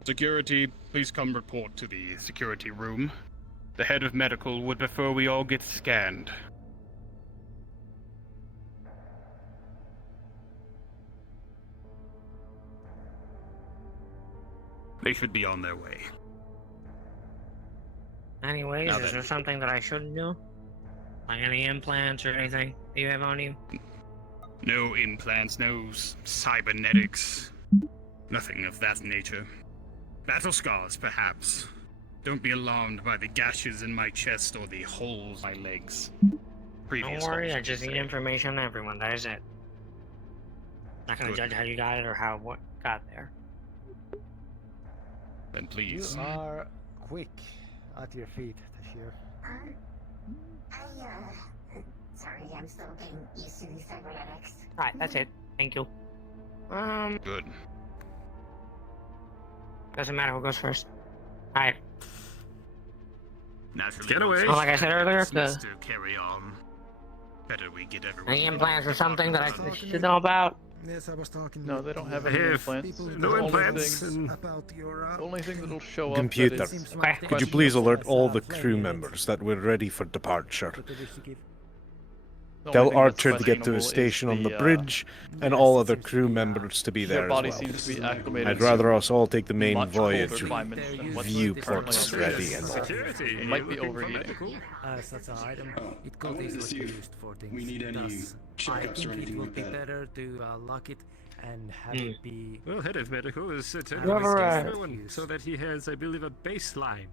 Security, please come report to the security room. The head of medical would prefer we all get scanned. They should be on their way. Anyways, is there something that I shouldn't do? Like any implants or anything that you have on you? No implants, no cybernetics. Nothing of that nature. Battle scars, perhaps. Don't be alarmed by the gashes in my chest or the holes in my legs. Don't worry, I just need information on everyone, that is it. Not gonna judge how you got it or what got there. Then please. You are quick at your feet, Tashir. Sorry, I'm still getting used to these cybernetics. Alright, that's it. Thank you. Good. Doesn't matter who goes first. Alright. Naturally, get away. Well, like I said earlier, to carry on. Better we get everyone. Any implants or something that I should know about? Yes, I was talking. No, they don't have I any have implants. no The only implants, thing- and About your The only thing that'll show up Computer, that is could you please alert all the crew members that we're ready for departure? The only Tell thing that's Archer to get to questionable his is station on the the, bridge, and all other crew members to be there Their body as well. seems to be acclimated I'd rather to us all take the main much colder Voyage climates than what's viewports currently on ready and Earth. Security, It might be looking for overheating. medical? such an item. It I could wanted to easily see be if used for things. we need any Thus, I checkups or think it anything would like be that. better to lock it and have it be. Well, head of medical is attending You ever, everyone so that he has, I believe, a baseline.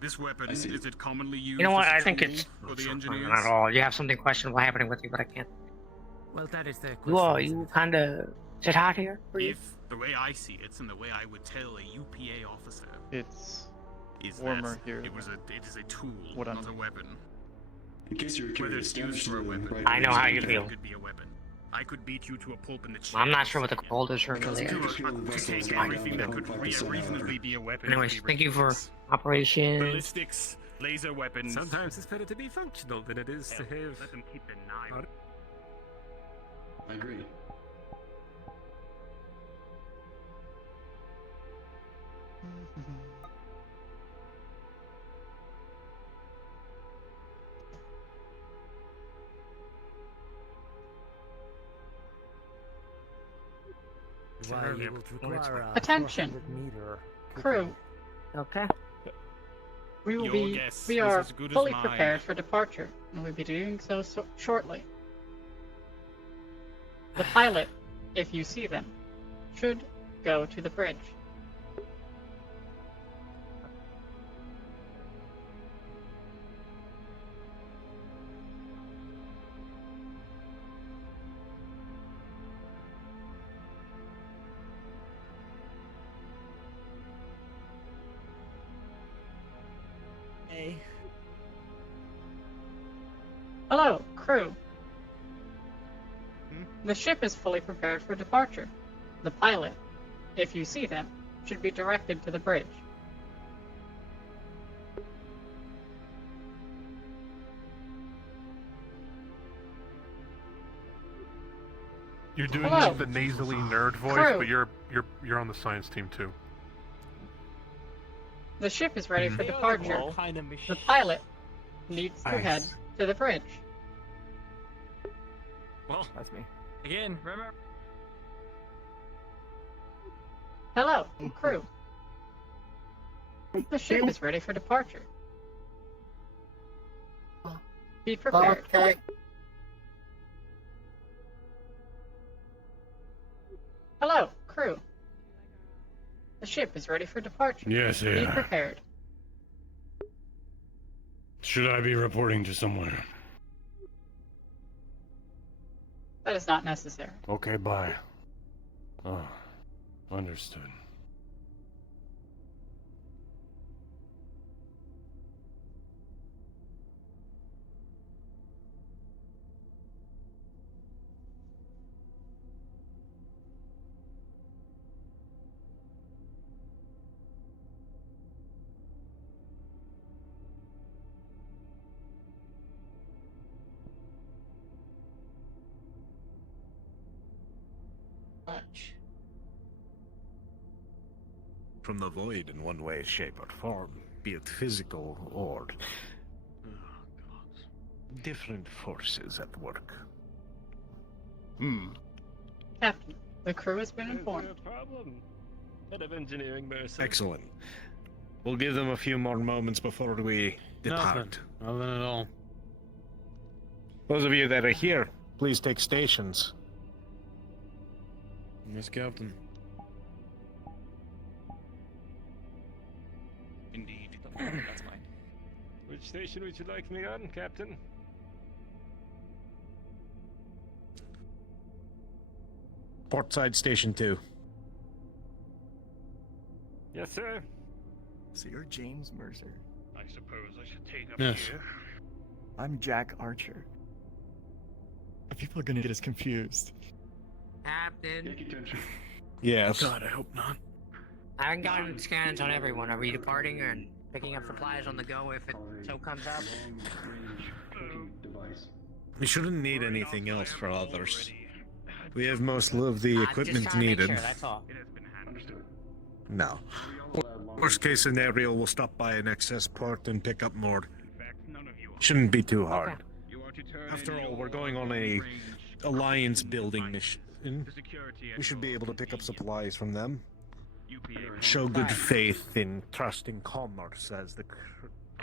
This weapon, is it commonly used? You know what? as a I think tool it's for the engineers? not at all. You have something questionable happening with you, but I can't. Well, that is the question. You kind of. Is it hot here for you? If the way I see it, and the way I would tell a UPA officer, It's is warmer that here. it is a tool, What not a weapon. In case you're Whether curious, it's used for a weapon. right I know how you It feel. could be a weapon. I could beat you to a pulp in the chest. I'm not sure what the coldest room really To is. take everything that could reasonably be a weapon. and Anyways, be thank you for ridiculous. operations. Ballistics, laser weapons. Sometimes it's better to be functional than it is to have. Let them keep the knife. I agree. Why you would require a Attention. 400-meter Crew, Okay. we will Your be. guess We is are as good as fully mine. prepared for departure, and we'll be doing so shortly. The pilot, if you see them, should go to the bridge. Hey. Hello, crew. The ship is fully prepared for departure. The pilot, if you see them, should be directed to the bridge. You're doing Hello. the nasally nerd voice, Crew. but you're on the science team too. The ship is ready for Mhm. departure. The pilot needs to head to the bridge. Well, that's me. Again, remember? Hello, crew. The ship is ready for departure. Be prepared. Okay. Hello, crew. The ship is ready for departure. Yes, Be yeah. prepared. Should I be reporting to someone? That is not necessary. Okay, bye. Oh, understood. From the void in one way, shape, or form, be it physical or different forces at work. Captain, the crew has been informed. No problem. Head of engineering, Mercer. Excellent. We'll give them a few more moments before we depart. Nothing at all. Those of you that are here, please take stations. Yes, Captain. Indeed. That's mine. Which station would you like me on, Captain? Portside Station 2. Yes, sir. So you're James Mercer. I suppose I should take up Yes. here. I'm Jack Archer. People are gonna get us confused. Captain. Yes. God, I hope not. I haven't gotten scans on everyone. Are we departing and picking up supplies on the go if it so comes up? We shouldn't need anything else for others. We have most of the I'm just equipment trying to make needed. sure, that's all. No. Worst case scenario, we'll stop by an excess port and pick up more. Shouldn't be too hard. After all, we're going on a alliance building mission. We should be able to pick up supplies from them. Show good faith in trusting commerce, as the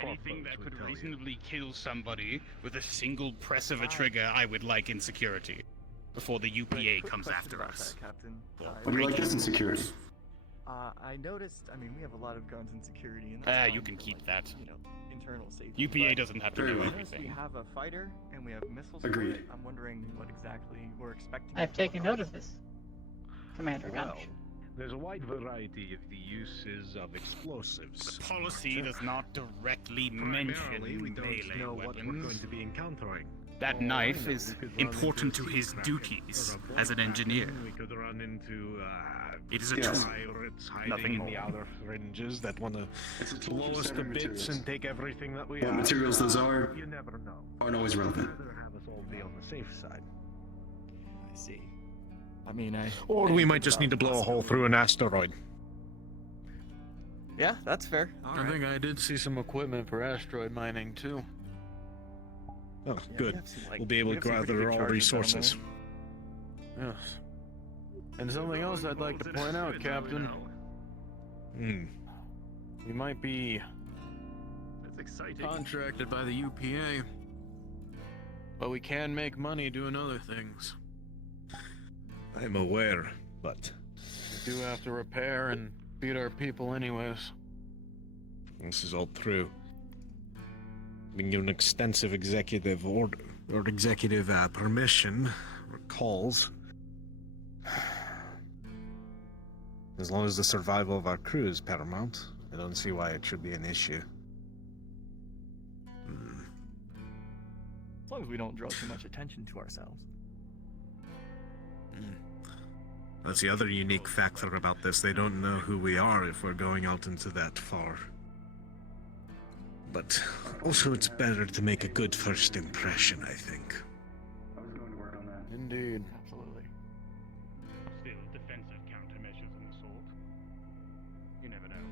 Anything that could reasonably kill somebody with a single press of a trigger, I would like in security. Before the UPA comes after us. Captain. What do you like this in security? I noticed, I mean, we have a lot of guns in security. And You can keep that. You know, internal safety. UPA but doesn't have to Very do well. I noticed we everything. have a fighter and we have missiles. Agreed. For it. I'm wondering what exactly we're expecting. I've taken note of this, Commander Well, Gunch. there's a wide variety of the uses of explosives. The policy does not directly mention Primarily, we don't melee know what we're weapons. going to be encountering. That knife is important to his duties as an engineer. We could run into It is a Yes. tool. pirates hiding Nothing in more. the outer fringes that want to It's a tool blow for us to standard bits materials. and take everything that we What have. materials those are You never know. aren't always relevant. I'd rather have us all be on the safe side. I see. I mean, I. Or we might just need to blow a hole through an asteroid. Yeah, that's fair. I think I did see some equipment for asteroid mining too. Oh, we good. have some, like- We'll be able we to have some pretty gather good all charges down resources. there. Yes. And something else I'd like to point out, Captain. Hmm. We might be That's exciting. contracted by the UPA, but we can make money doing other things. I'm aware, but We do have to repair and feed our people anyways. this is all true. Been given extensive executive order or executive permission or calls. As long as the survival of our crew is paramount, I don't see why it should be an issue. As long as we don't draw too much attention to ourselves. That's the other unique factor about this. They don't know who we are if we're going out into that far. But also it's better to make a good first impression, I think. I was going to work on that. Indeed. Absolutely. Still, defensive countermeasures and assault. You never know.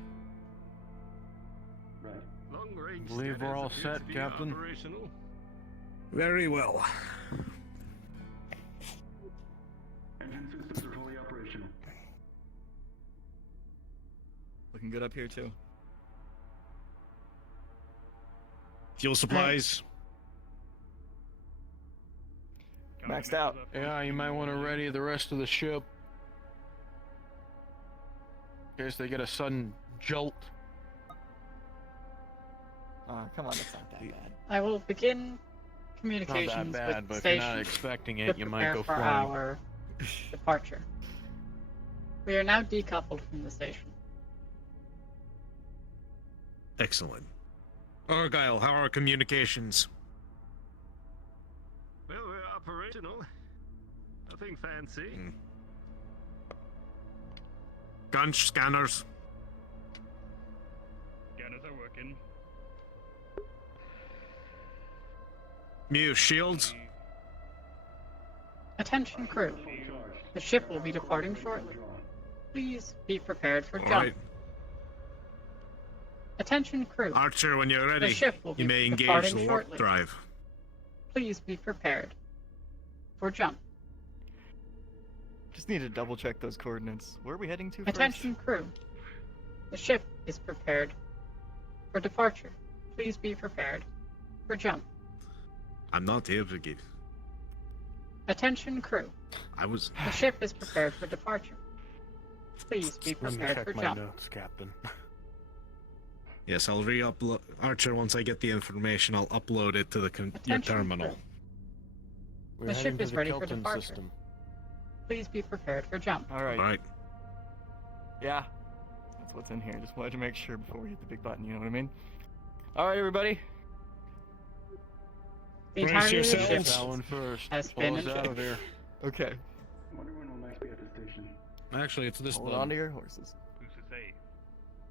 Right. Long range Believe we're all scanners appear set, to be Captain. operational. Very well. Engine systems are fully operational. Looking good up here, too. Fuel supplies. Maxed out. Yeah, you might want to ready the rest of the ship. In case they get a sudden jolt. Come on, that's not that bad. I will begin Not communications that bad, with but the if you're station not expecting to it, you might prepare go for flying. our departure. We are now decoupled from the station. Excellent. Argyle, how are our communications? Well, we're operational. Nothing fancy. Gun scanners. Gunners are working. Mew shields. Attention crew. The ship will be departing shortly. Please be prepared for All jump. right. Attention crew. Archer, when you're ready, The ship will you be may engage departing the warp shortly. drive. Please be prepared for jump. Just need to double check those coordinates. Where are we heading to Attention crew. The ship is prepared for departure. Please be prepared for jump. I'm not here to give. Attention crew. I was. The ship is prepared for departure. Please be Let me prepared check for my jump. notes, Captain. Yes, I'll re-upload. Archer, once I get the information, I'll upload it to the your Attention, terminal. crew. We're The heading ship to is the ready for Kelton departure. system. Please be prepared for jump. All right. All right. Yeah. That's what's in here. Just wanted to make sure before we hit the big button, you know what I mean? All right, everybody. The entirety of the ship That one first. has Pull been us out of here. Okay. I wonder when we'll next be at the station. Actually, it's this Hold button. on to your horses. Who's to say?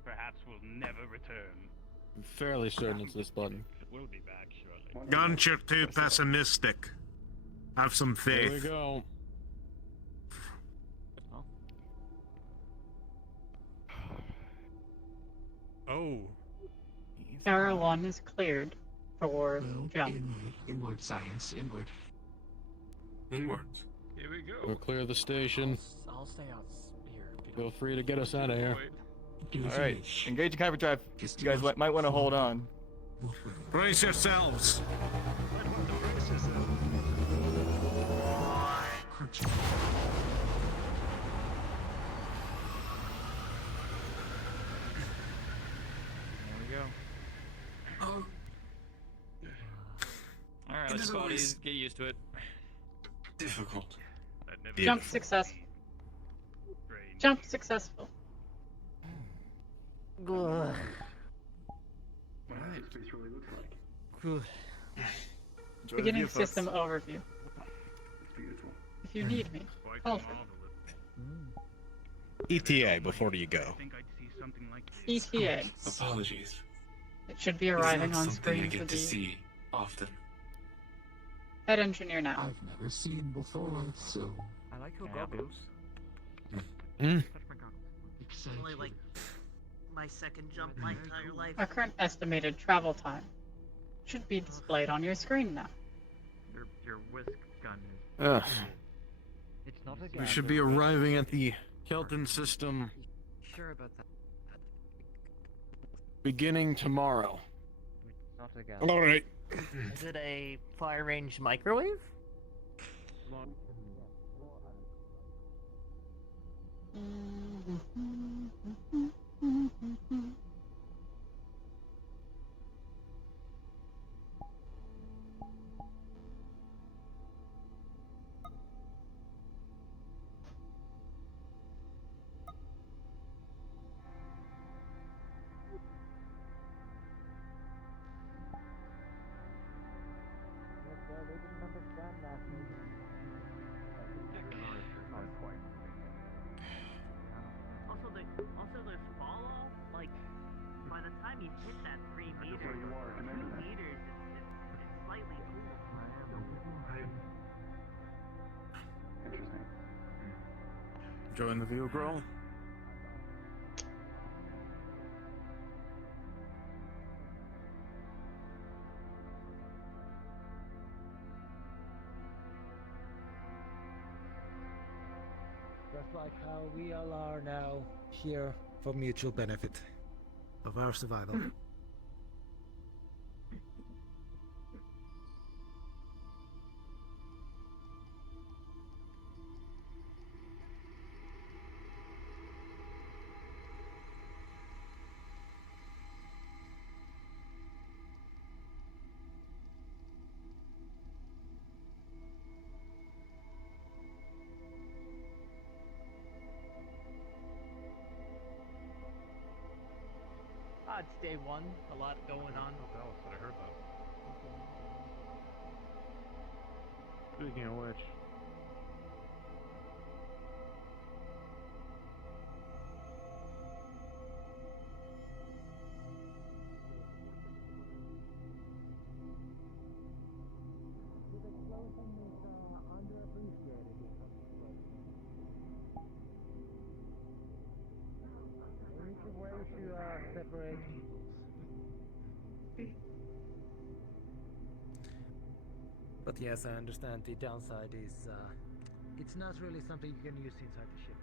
Perhaps we'll never return. I'm fairly certain it's this button. We'll be back shortly. Gunch, you're too pessimistic. Have some Here we faith. go. Tower 1 is cleared for jump. Inward science, inward. Inwards. Here we go. We'll clear the station. I'll stay out here. Feel free to get us out of here. Alright, engage hyperdrive. You guys might want to hold on. Brace yourselves! There we go. Alright, let's bodies, get used to it. Difficult. Jump successful. Jump successful. What space really looks like. Beginning system overview. It's beautiful. If you need me, call for me. ETA before you go. ETA. Apologies. It should be It's arriving not on something screen I for get the to see often. head engineer now. I've never seen before, so I like your goggles. Only like my second jump my entire life. Our current estimated travel time should be displayed on your screen now. Your whisk gun is. Ugh. It's not a We gun. should be arriving at the Kelton system Sure about that. beginning tomorrow. Not a gun. Alright. Is it a fire range microwave? Also there's fall off. Like by the time you hit that 3 meters, 2 meters, it's slightly cool. Interesting. Enjoying the view, girl? Just like how we all are now here for mutual benefit of our survival. It's day one. A lot going on. Dallas, what I heard about. Speaking of which. Separate but yes, I understand the downside is it's not really something you can use inside the ship.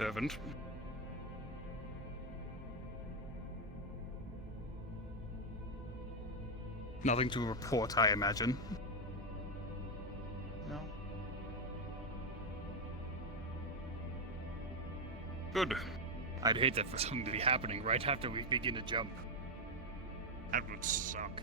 servant. Nothing to report, I imagine. No. Good. I'd hate that for something to be happening right after we begin to jump. That would suck.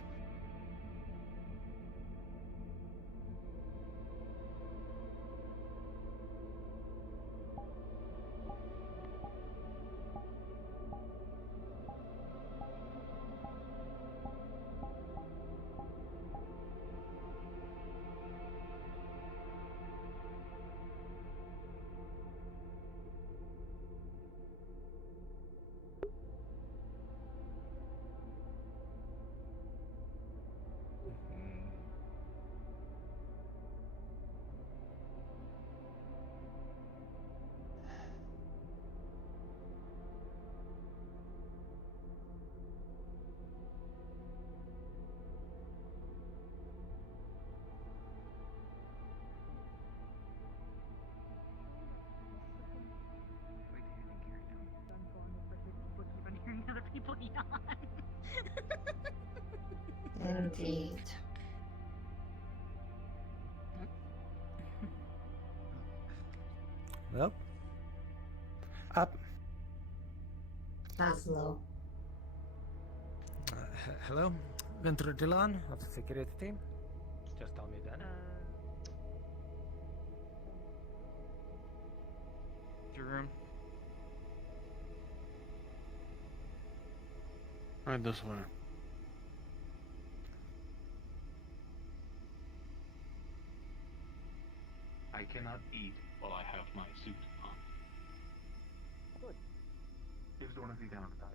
Hearing other people yawn. Indeed. Well, up. Oslo. Hello, Ventura Dilan of the security team. Just tell me then. Your room. Right this way. I cannot eat while I have my suit on. Good. Here's the one of you down outside.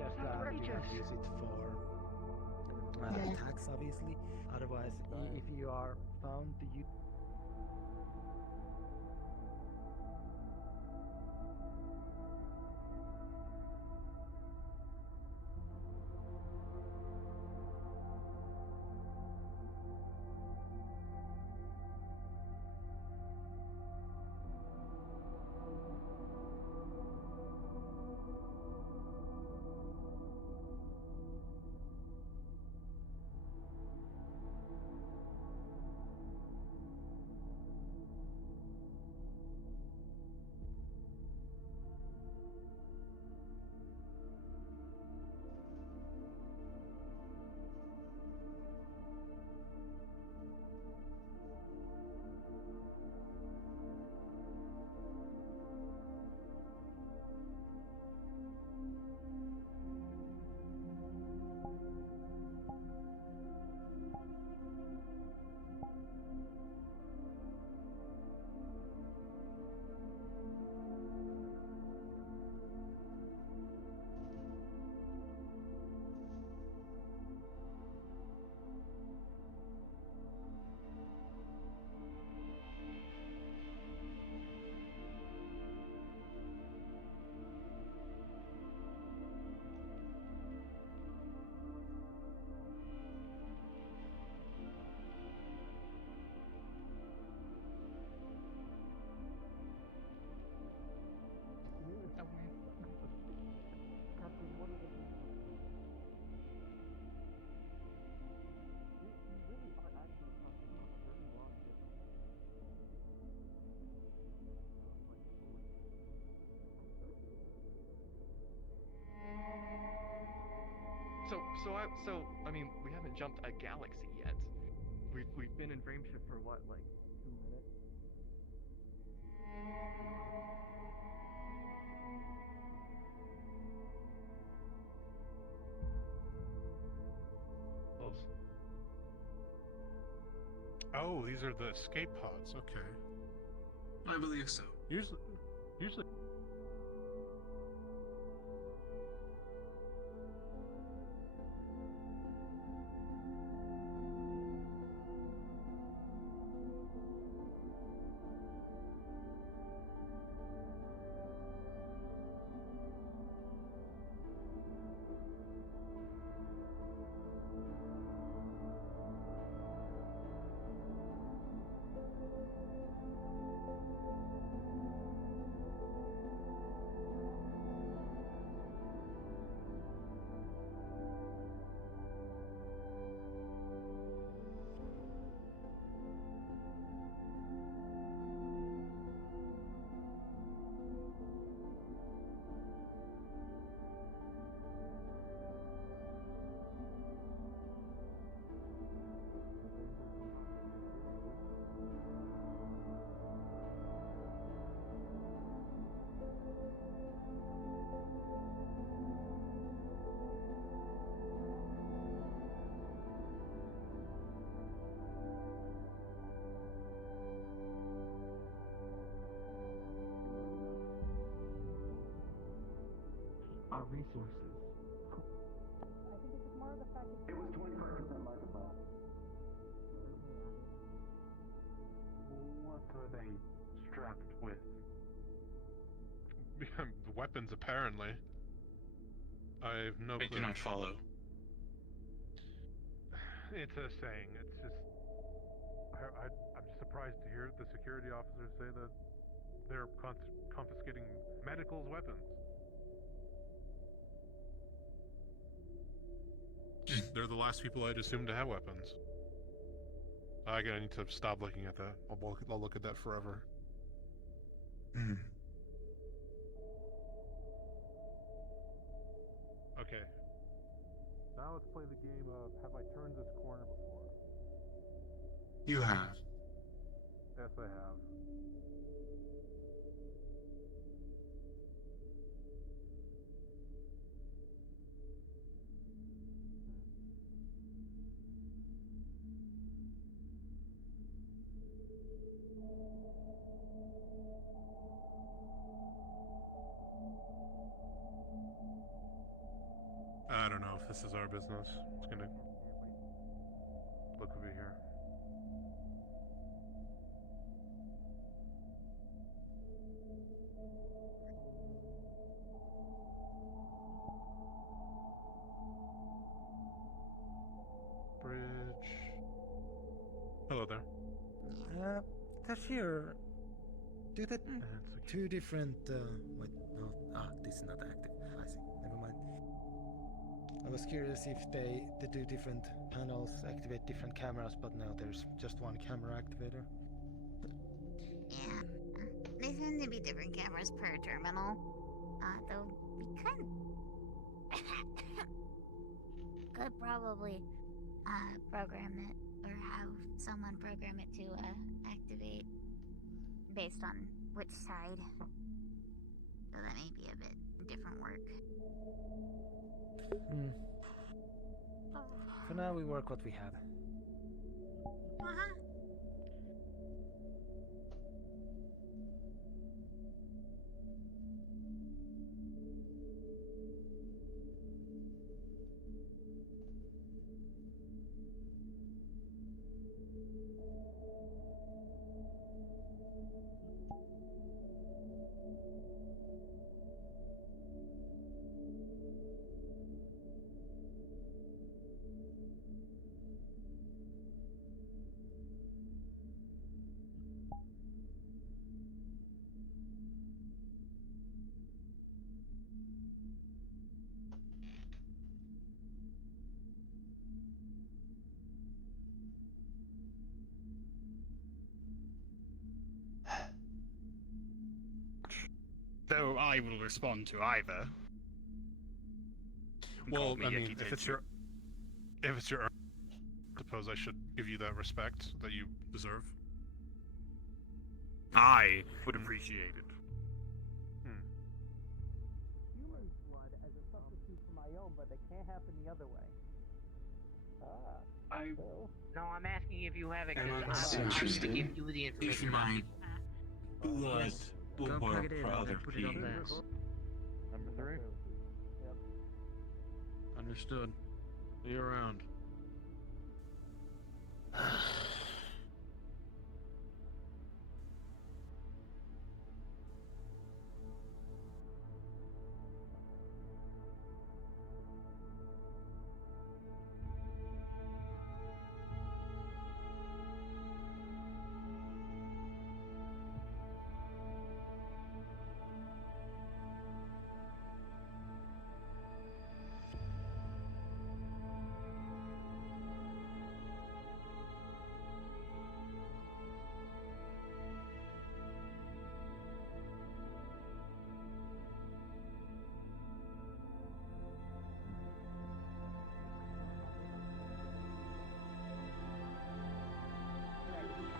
Just do not use it for attacks, obviously. Otherwise, if you are found to use I mean, we haven't jumped a galaxy yet. We've been in frameship for what, like 2 minutes? Oh, these are the escape pods. Okay. I believe so. Usually. Our resources. I think it's more of the fact that It was 25% marketplace. What are they strapped with? Weapons, apparently. I have no clue. I do not follow. It's a saying. It's just. I'm just surprised to hear the security officers say that they're confiscating medical's weapons. They're the last people I'd assume to have weapons. I need to stop looking at that. I'll look at that forever. Okay. Now let's play the game of have I turned this corner before? You have. Yes, I have. I don't know if this is our business. It's gonna look over here. Bridge. Hello there. Tashir, do the two different, wait, no, this is not active. I see, never mind. I was curious if the two different panels activate different cameras, but no, there's just one camera activator. Yeah. There seem to be different cameras per terminal. Though we could probably program it or have someone program it to activate based on which side. So that may be a bit different work. For now, we work what we have. Though I will respond to either. Well, Call me I mean, Yeti if it's Tenchu. your If it's your, suppose I should give you that respect that you deserve. I would appreciate it. Human blood as a substitute for my own, but it can't happen the other way. No, I'm asking if you have it Am I because I'm going to interested give you the if information. my blood will Go plug work it in for and other put it on there. people? Number 3. Understood. See you around.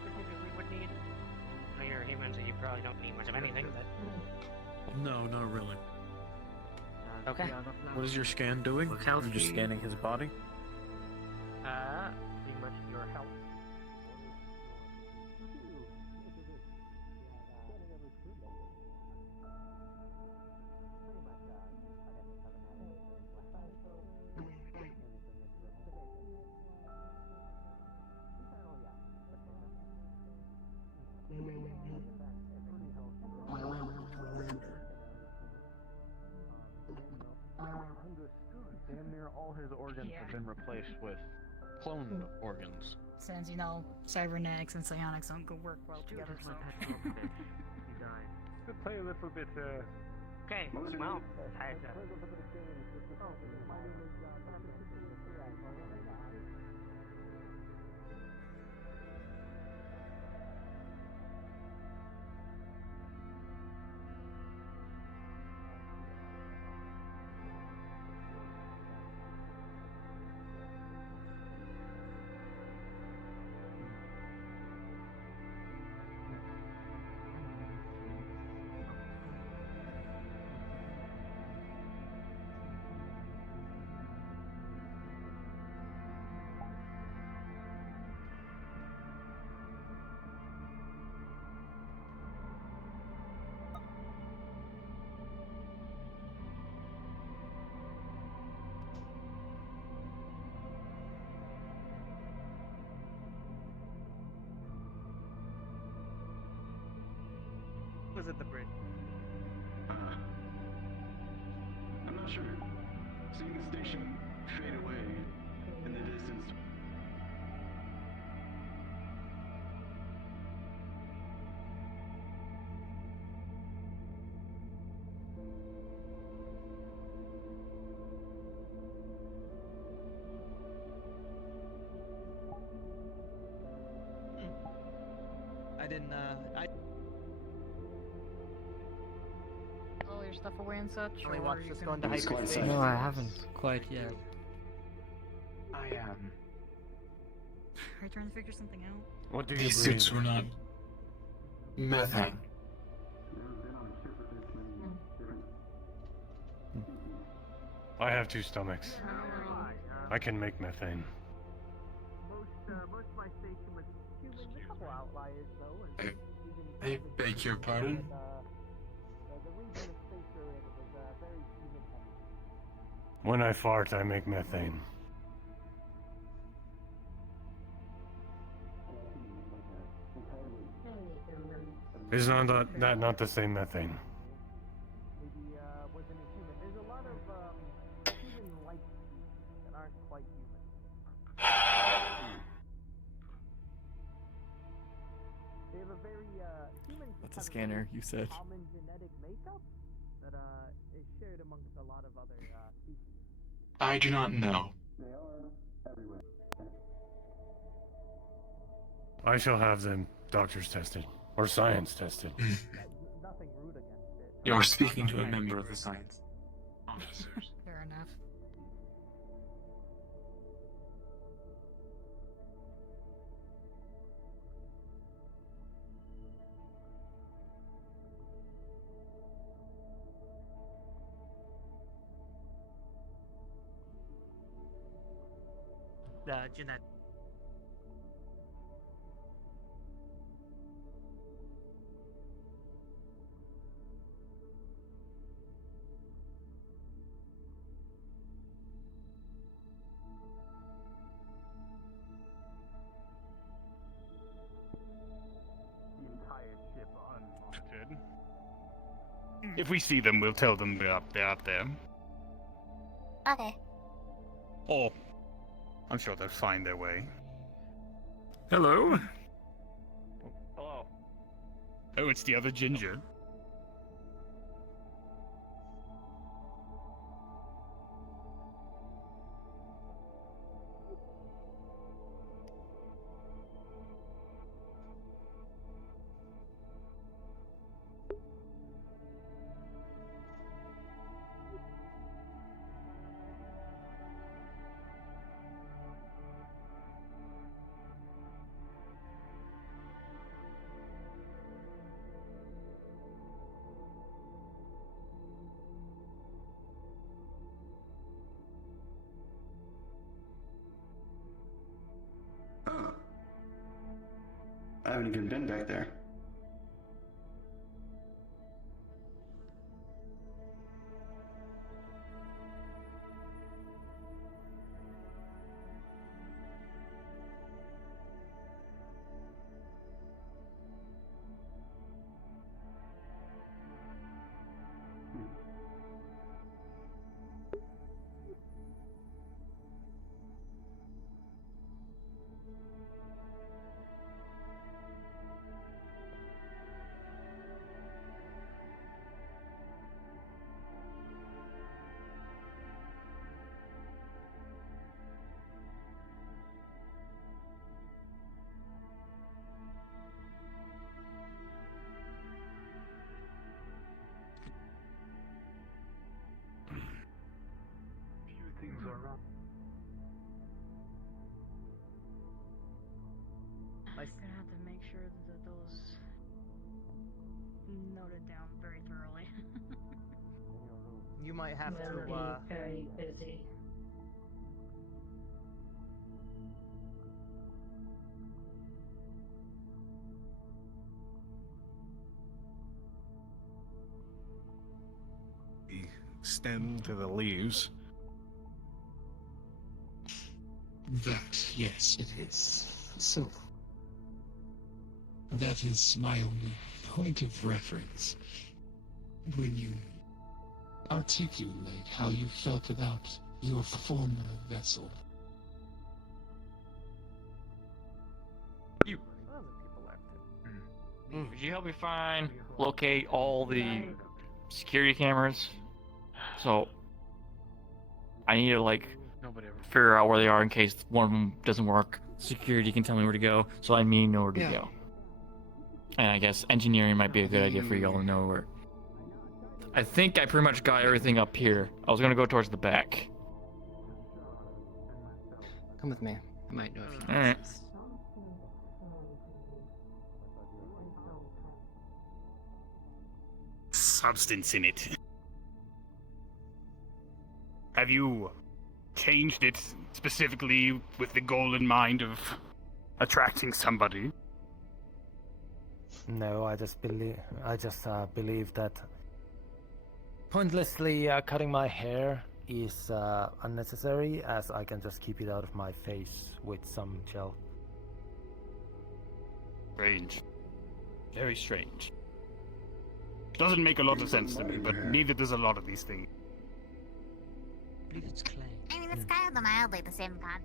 Specifically would need. I know you're a human, so you probably don't need much of anything, but... No, not really. Okay. What is your scan doing? Look healthy. You're just scanning his body? Pretty much your health. Damn near all his organs have been replaced with cloned organs. Since, you know, cybernetics and psionics don't go work well together, so... Play a little bit, Okay, well, Was it the bridge? I'm not sure. Seeing the station fade away in the distance. I didn't, all your stuff away and such? Only or watched you this can- going to hyperspace. No, I haven't quite yet. I am. Are you trying to figure something out? What do you These breathe? suits were not methane. I have 2 stomachs. I can make methane. Most of my station was humans, a couple outliers though. I beg your pardon? The region of space we're in was very human heavy. When I fart, I make methane. Is not that not the same methane? Maybe wasn't a human. There's a lot of human-like species that aren't quite human. They have a very humans That's a have scanner, very you said. common genetic makeup that is shared amongst a lot of other species. I do not know. They are everywhere. I shall have them doctors tested. Or science tested. Nothing rude against it. You're speaking to a member of the science officers. Fair enough. Jeanette. The entire ship unmonitored. If we see them, we'll tell them they're up there. Okay. Or, I'm sure they'll find their way. Hello? Hello. Oh, it's the other ginger. Oh. I haven't even been back there. Things are wrong. I'm gonna have to make sure that those noted down very thoroughly. You might have Very, to, very busy. The stem to the leaves. That, yes, it is. So, that is my only point of reference. When you articulate how you felt about your former vessel. You. Could you help me locate all the security cameras? So, I need to, figure out where they are in case one of them doesn't work. Security can tell me where to go, so I know where to go. And I guess engineering might be a good idea for y'all to know where. I think I pretty much got everything up here. I was gonna go towards the back. Come with me. I might know a few Alright. places. Substance in it. Have you changed it specifically with the goal in mind of attracting somebody? No, I just believe that pointlessly cutting my hair is unnecessary, as I can just keep it out of my face with some gel. Strange. Very strange. Doesn't make a lot of sense to me, but neither does a lot of these things. I believe it's clay. I mean, it's kind of mildly the same con.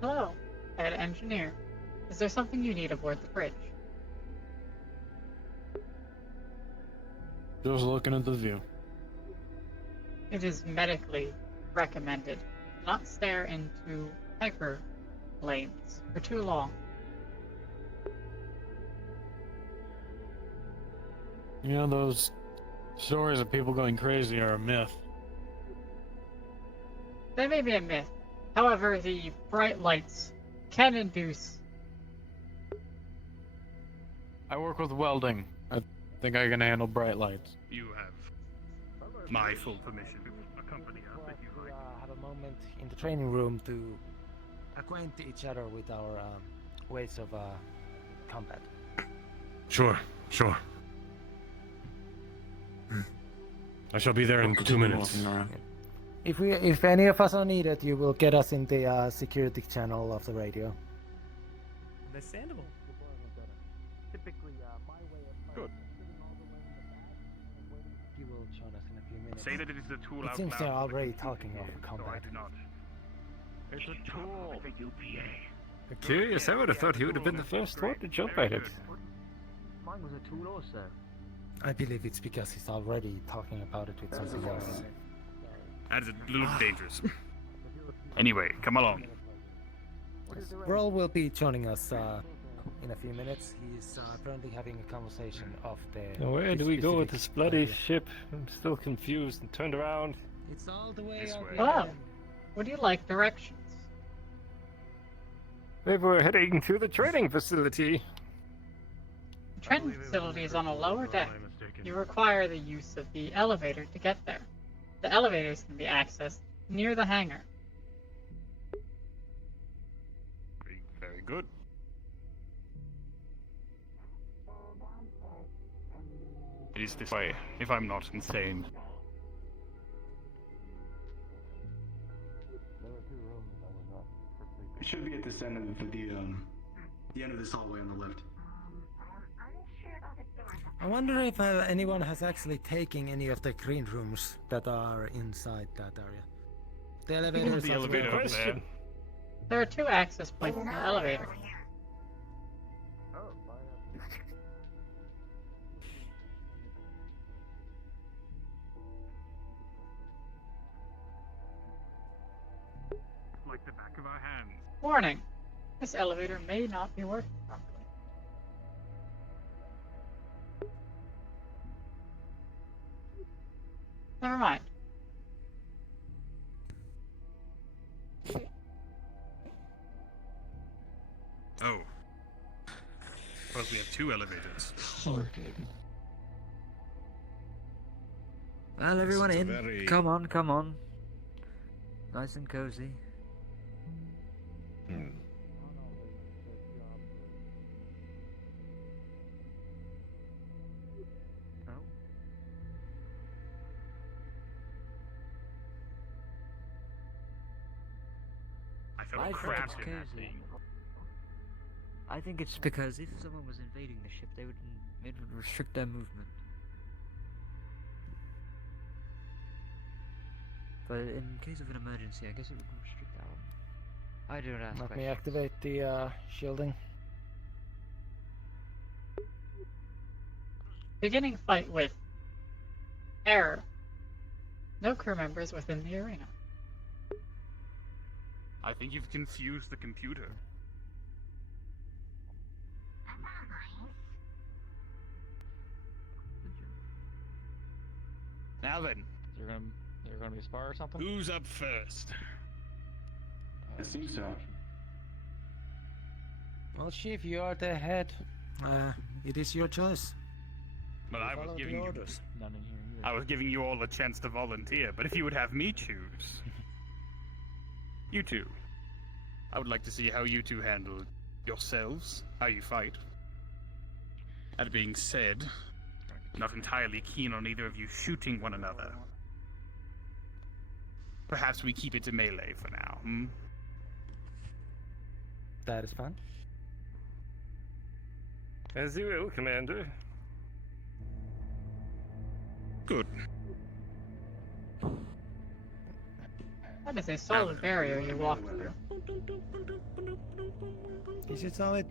Hello, head engineer. Is there something you need aboard the bridge? Just looking at the view. It is medically recommended not stare into hyper lanes for too long. You know, those stories of people going crazy are a myth. They may be a myth. However, the bright lights can induce. I work with welding. I think I can handle bright lights. You have my full permission to accompany us if you like. Have a moment in the training room to acquaint each other with our ways of combat. Sure. I shall be there in 2 minutes. If any of us are needed, you will get us in the security channel of the radio. Understandable. Typically, my way of Good. You will join us in a few minutes. Say that it is a tool It out seems loud they're for the already UPA, talking of so I combat. do not. It's a tool. The UPA. Curious, I would have thought he would have been the first one to jump at it. Mine was a tool also. I believe it's because he's already talking about it with something else. That is a little dangerous. Anyway, come along. Roll will be joining us in a few minutes. He's currently having a conversation of the. Now where do we go with this specific bloody idea. ship? I'm still confused and turned around. It's all the way This out way. there. Well, would you like directions? We were heading to the training facility. The training facility is on a lower deck. You require the use of the elevator to get there. The elevators can be accessed near the hangar. Very good. It is this way, if I'm not insane. It should be at this end of the end of this hallway on the left. I wonder if anyone has actually taken any of the green rooms that are inside that area. The elevator is The also elevator up there. There are 2 access points in the elevator. Like the back of our hands. Warning! This elevator may not be working properly. Never mind. Oh. Suppose we have 2 elevators. Well, everyone This is in. a very- Come on, come on. Nice and cozy. I felt I think cramped it's in that cozy. thing. I think it's because if someone was invading the ship, it would restrict their movement. But in case of an emergency, I guess it would restrict our. I don't ask Let me questions. activate the shielding. Beginning fight with error. No crew members within the arena. I think you've confused the computer. Now then, You're gonna be a spar or something? who's up first? It seems so. Well, Chief, you are the head. It is your choice. But I was Follow giving the you. orders. None in here either. I was giving you all a chance to volunteer, but if you would have me choose. You two. I would like to see how you two handle yourselves, how you fight. That being said, not entirely keen on either of you shooting one another. Perhaps we keep it to melee for now, hmm? That is fine. As you will, Commander. Good. That is a solid barrier you walked through. Is it solid?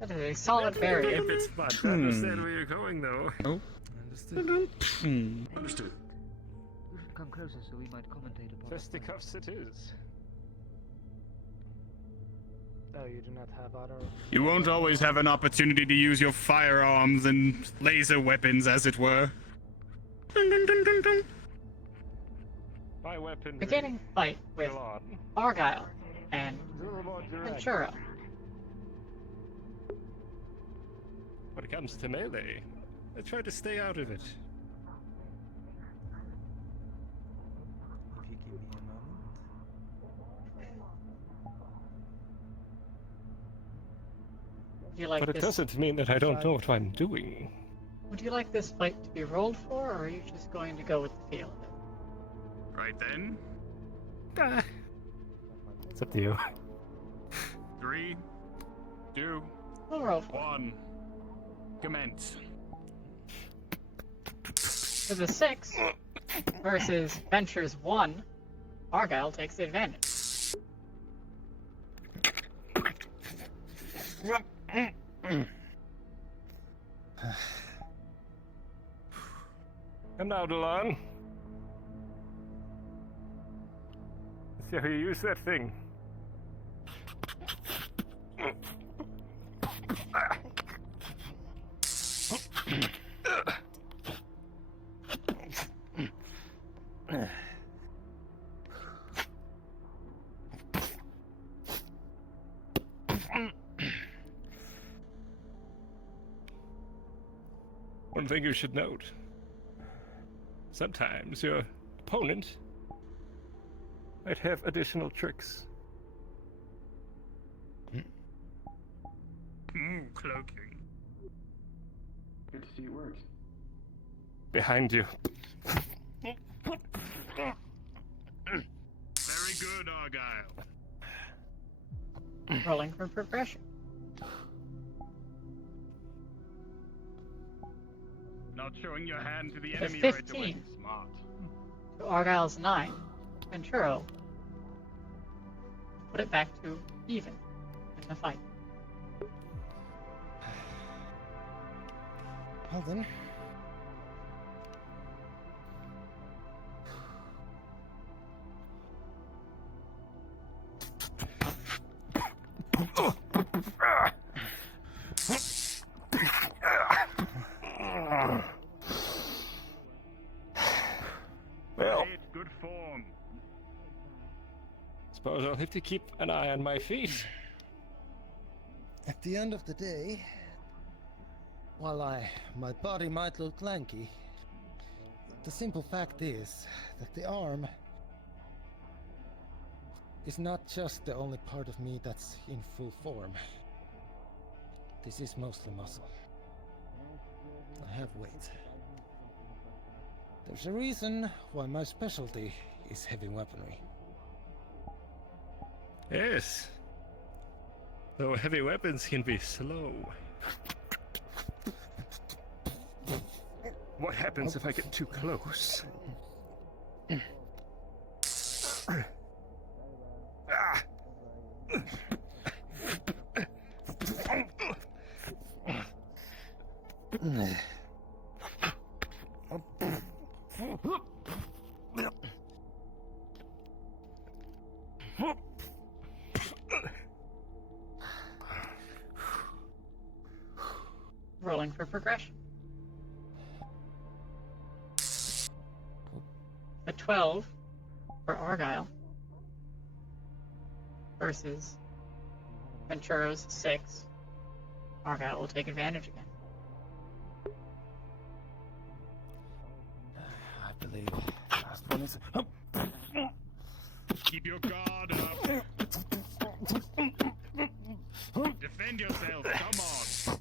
That is a solid barrier. If it's but I understand where you're going, though. Oh. Understood. Understood. We should come closer so we might commentate upon it. Fisticuffs it is. Oh, you do not have other... You won't always have an opportunity to use your firearms and laser weapons, as it were. Dun, dun, dun, dun, dun. My weapon. Beginning fight with Argyle and Ventura. When it comes to melee, I try to stay out of it. If you give me a moment. Would you like But it this? doesn't mean that I don't know what I'm doing. Would you like this fight to be rolled for, or are you just going to go with the feel of it? Right then. It's up to you. 3, 2, We'll roll for 1. Commence. For the 6 versus Venture's 1, Argyle takes the advantage. And now, Delon. Let's see how you use that thing. One thing you should note. Sometimes your opponent might have additional tricks. Cloaking. Good to see it works. Behind you. Very good, Argyle. Rolling for progression. Not showing your hand to the The enemy right 15. away. Smart. To Argyle's 9, Venturo. Put it back to even in the fight. Well then. Well, Good form. suppose I'll have to keep an eye on my feet. At the end of the day, while my body might look lanky, the simple fact is that the arm is not just the only part of me that's in full form. This is mostly muscle. I have weight. There's a reason why my specialty is heavy weaponry. Yes. Though heavy weapons can be slow. What happens if I get too close? Rolling for progression. A 12 for Argyle versus Venturo's 6. Argyle will take advantage again. I believe last one is... Keep your guard up. Defend yourself. Come on.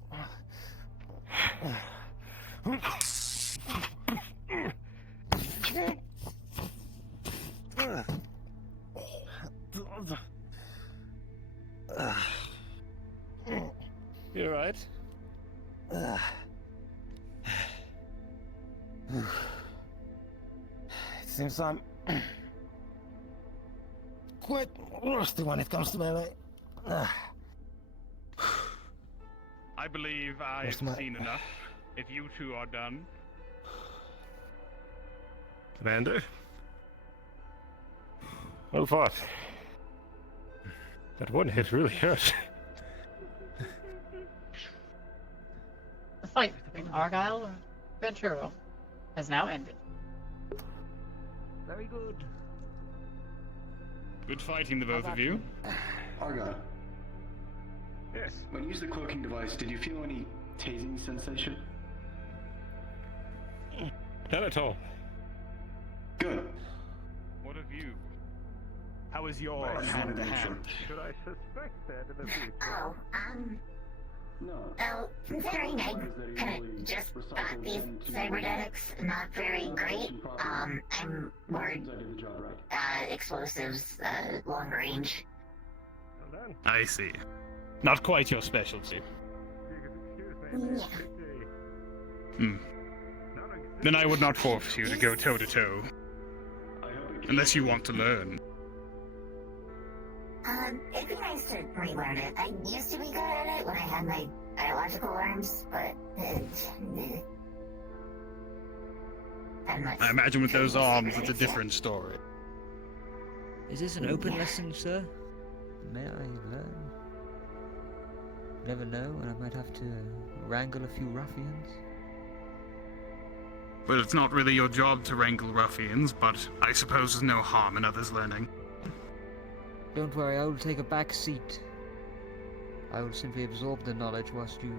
You alright? It seems I'm quite rusty when it comes to melee. I believe I've seen enough. If you two are done. Commander? Well fought. That one hit really hurt. fight between Argyle and Venturo has now ended. Very good. Good fighting, the both of you. Argyle, Yes. when you used the cloaking device, did you feel any tasing sensation? Not at all. Good. What of you? How is your Right, I just wanted to make hand? sure. Should I suspect that in the future? Oh, No. well, considering I kind of just got these cybernetics not very great, I'm more, I did the job right. explosives, long range. Well done. I see. Not quite your specialty. Excuse me. Yeah. Hmm. Then I would not force you to go toe to toe, unless you want to learn. It'd be nice to relearn it. I used to be good at it when I had my biological arms, but I'm not. I imagine with those arms, it's a different story. Is this an open lesson, sir? May I learn? Never know, and I might have to wrangle a few ruffians. Well, it's not really your job to wrangle ruffians, but I suppose there's no harm in others learning. Don't worry, I will take a back seat. I will simply absorb the knowledge whilst you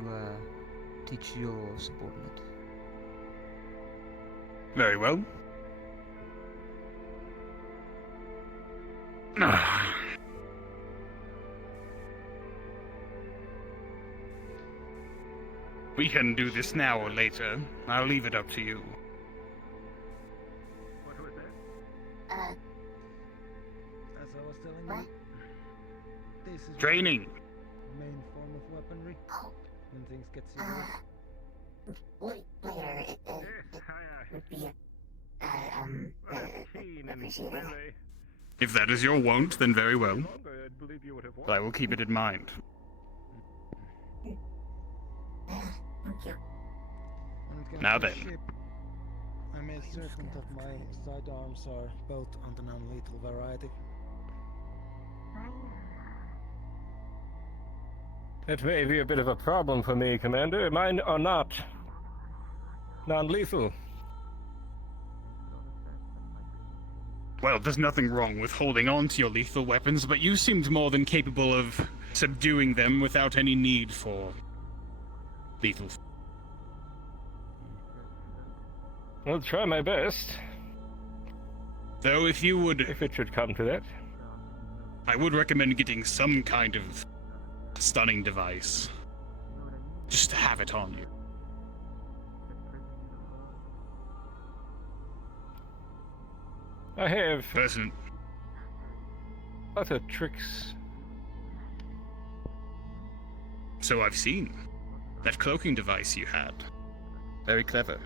teach your subordinate. Very well. We can do this now or later. I'll leave it up to you. What was that? Uh, As I was telling you, this is Training. the main form of weaponry. When things get serious. Later, it would be Keen and appreciated. melee. If that is your wont, then very well. Longer, I believe you would have But I will keep it in mind. Thank you. When it comes Now to then. ship, I made certain that my sidearms are both on the non-lethal variety. That may be a bit of a problem for me, Commander. Mine are not non-lethal. Well, there's nothing wrong with holding on to your lethal weapons, but you seemed more than capable of subduing them without any need for lethal. I'll try my best. Though if you would... If it should come to that. I would recommend getting some kind of stunning device. Just to have it on you. I have Person. other tricks. So I've seen. That cloaking device you had. Very clever.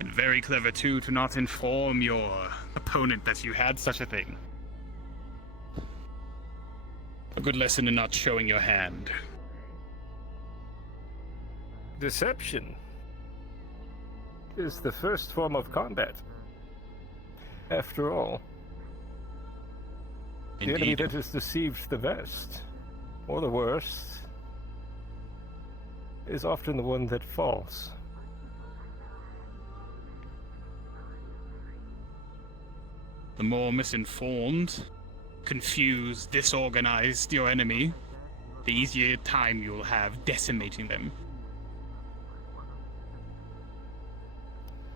And very clever too to not inform your opponent that you had such a thing. A good lesson in not showing your hand. Deception is the first form of combat. After all, the enemy Indeed. that is deceived the best, or the worst, is often the one that falls. The more misinformed, confused, disorganized your enemy, the easier time you'll have decimating them.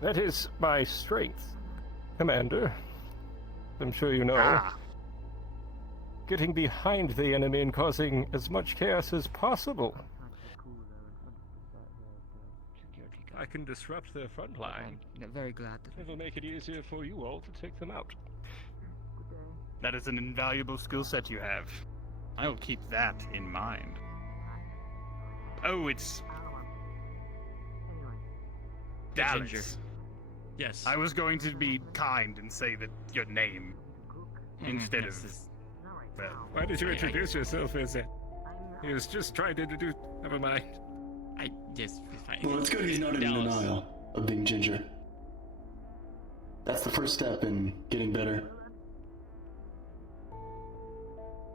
That is my strength, Commander. I'm sure you know. Ah. Getting behind the enemy and causing as much chaos as possible. I can disrupt their front line. I'm very glad that It'll make it easier for you all to take them out. That is an invaluable skill set you have. I will keep that in mind. Oh, it's... Dallas. Ginger. Yes. I was going to be kind and say that your name instead yes, of... this- Well, Why did you yeah, introduce yourself as a... He was just trying to introduce... Never mind. Yes, it's fine. Well, it's good he's not in Dallas. denial of being ginger. That's the first step in getting better.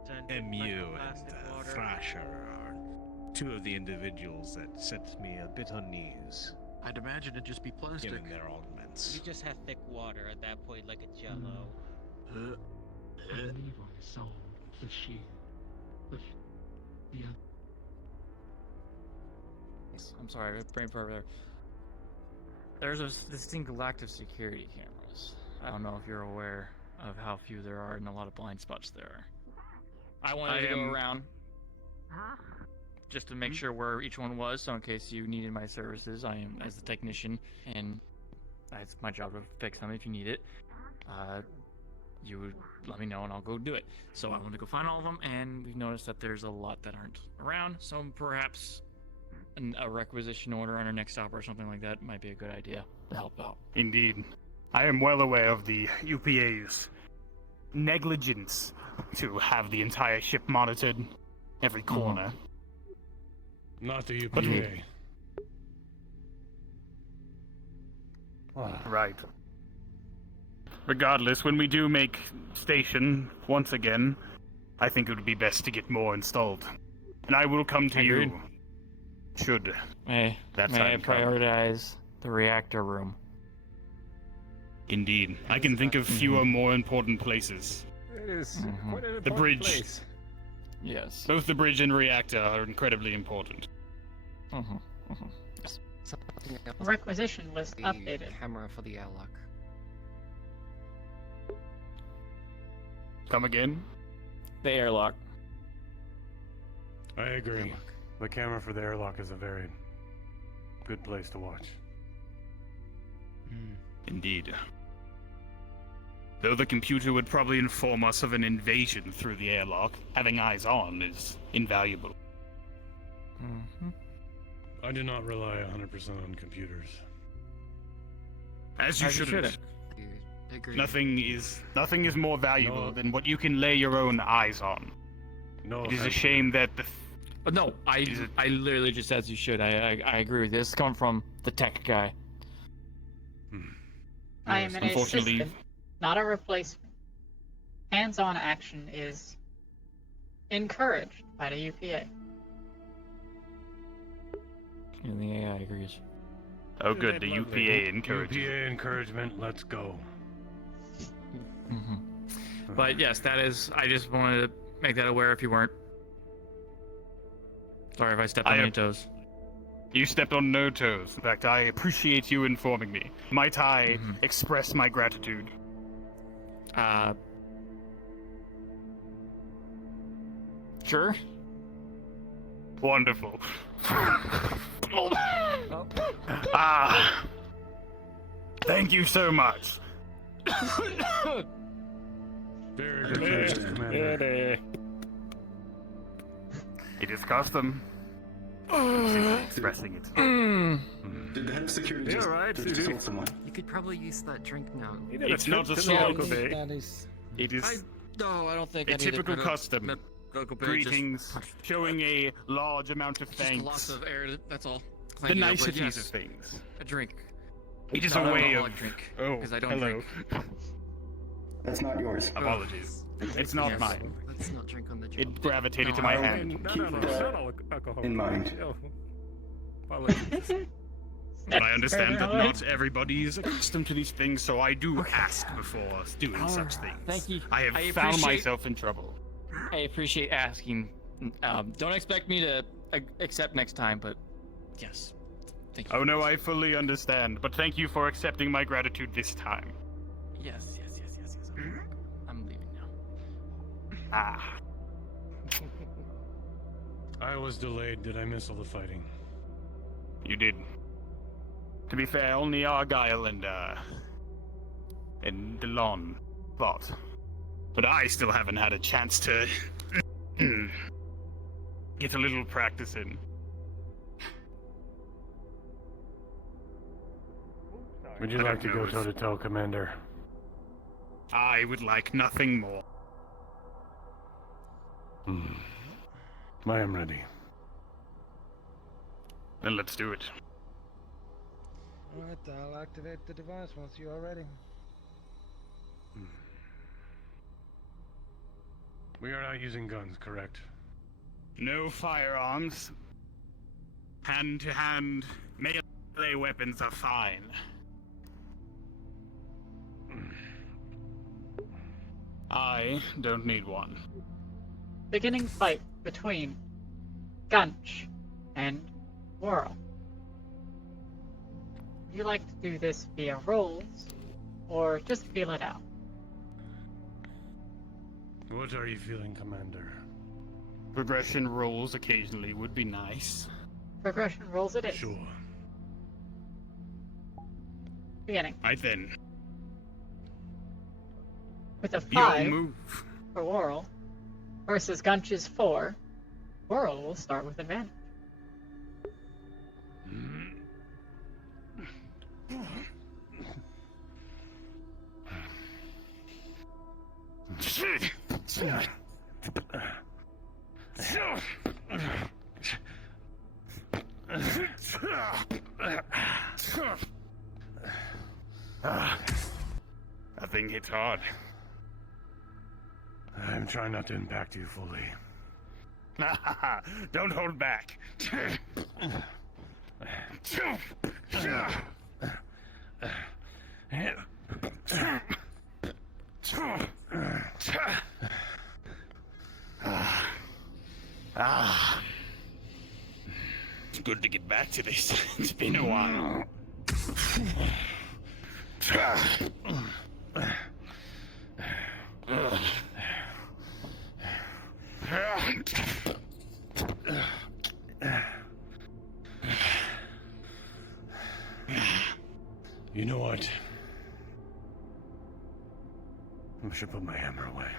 Then MU and plastic water. Thrasher are two of the individuals that set me a bit on ease, I'd imagine it'd just be plastic. given their augments. You just have thick water at that point, like a jello. I believe I saw the sheep. Yeah. I'm sorry, brain fart over there. There's a distinct lack of security cameras. I don't know if you're aware of how few there are and a lot of blind spots there are. I wanted to go around just to make sure where each one was, so in case you needed my services, I am as the technician, and it's my job to fix them if you need it. You would let me know and I'll go do it. So I want to go find all of them, and we've noticed that there's a lot that aren't around, so perhaps a requisition order on our next stop or something like that might be a good idea to help out. Indeed. I am well aware of the UPA's negligence to have the entire ship monitored, every corner. Not the But- UPA. Right. Regardless, when we do make station once again, I think it would be best to get more installed. And I will come to Agreed. you should May that I time come. prioritize the reactor room? Indeed. I can think of fewer more important places. It is quite an The important bridge. place. Yes. Both the bridge and reactor are incredibly important. Something else. Requisition list The updated. camera for the airlock. Come again? The airlock. I agree. The camera for the airlock is a very good place to watch. Indeed. Though the computer would probably inform us of an invasion through the airlock, having eyes on is invaluable. I do not rely 100% on computers. As you shouldn't. Agreed. Nothing is more valuable than what you can lay your own eyes on. No, it is a shame that the No, I literally just said you should. I agree with this. It's coming from the tech guy. I am an Unfortunately- assistant, not a replacement. Hands-on action is encouraged by the UPA. And the AI agrees. Oh good, the UPA encourages. UPA encouragement, let's go. But yes, that is. I just wanted to make that aware if you weren't. Sorry if I stepped on any toes. You stepped on no toes. In fact, I appreciate you informing me. Might I express my gratitude? Sure. Wonderful. Thank you so much. Very good choice, Commander. It is custom. I'm simply expressing it. Did the head of security Yeah, just, right, just dude. assault someone? You could probably use that drink now. It's not a local bay. It is No, I don't think a typical custom. Local bay, Greetings, showing a large amount of Just thanks. lots of air. That's all. The Clanking up, but niceties yes, of things. A drink. It is Not a an way of. alcoholic drink, Oh, 'cause I don't hello. drink. That's not yours. Apologies. It's not Yes. mine. Let's not drink on the job. It gravitated No, to my I- hand. No, Keep it's that not alcohol. in mind. Oh. Apologies. But I understand that not everybody is accustomed to these things, so I do ask before doing such things. Thank you. I have I found appreciate- myself in trouble. I appreciate asking. Don't expect me to accept next time, but yes. Thank you. Oh no, I fully understand, but thank you for accepting my gratitude this time. Yes. I'm leaving now. Ah. I was delayed. Did I miss all the fighting? You did. To be fair, only Argyle and Delon fought. But I still haven't had a chance to get a little practice in. Would you I like to don't go know toe to toe, Commander? I would like nothing more. I am ready. Then let's do it. Alright, I'll activate the device once you are ready. We are not using guns, correct? No firearms. Hand-to-hand melee weapons are fine. I don't need one. Beginning fight between Gunch and Whirl. Would you like to do this via rolls, or just feel it out? What are you feeling, Commander? Progression rolls occasionally would be nice. Progression rolls it is. Sure. Beginning. I then. With a Your 5 move. for Whirl versus Gunch's 4, Whirl will start with advantage. That thing hits hard. I'm trying not to impact you fully. Don't hold back. It's good to get back to this. It's been a while. You know what? I should put my hammer away.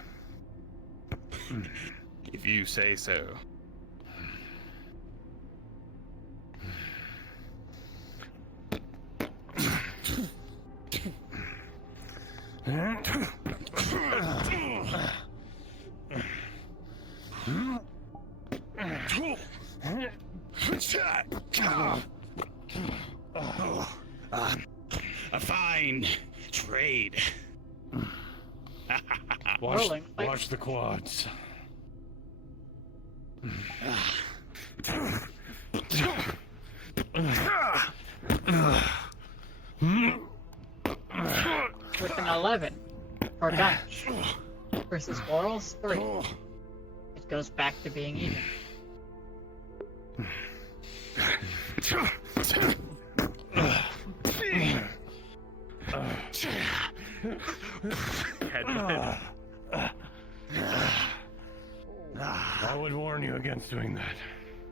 If you say so. A fine trade. Watch the quads. With an 11 for Gunch versus Whirl's 3, it goes back to being even. I would warn you against doing that.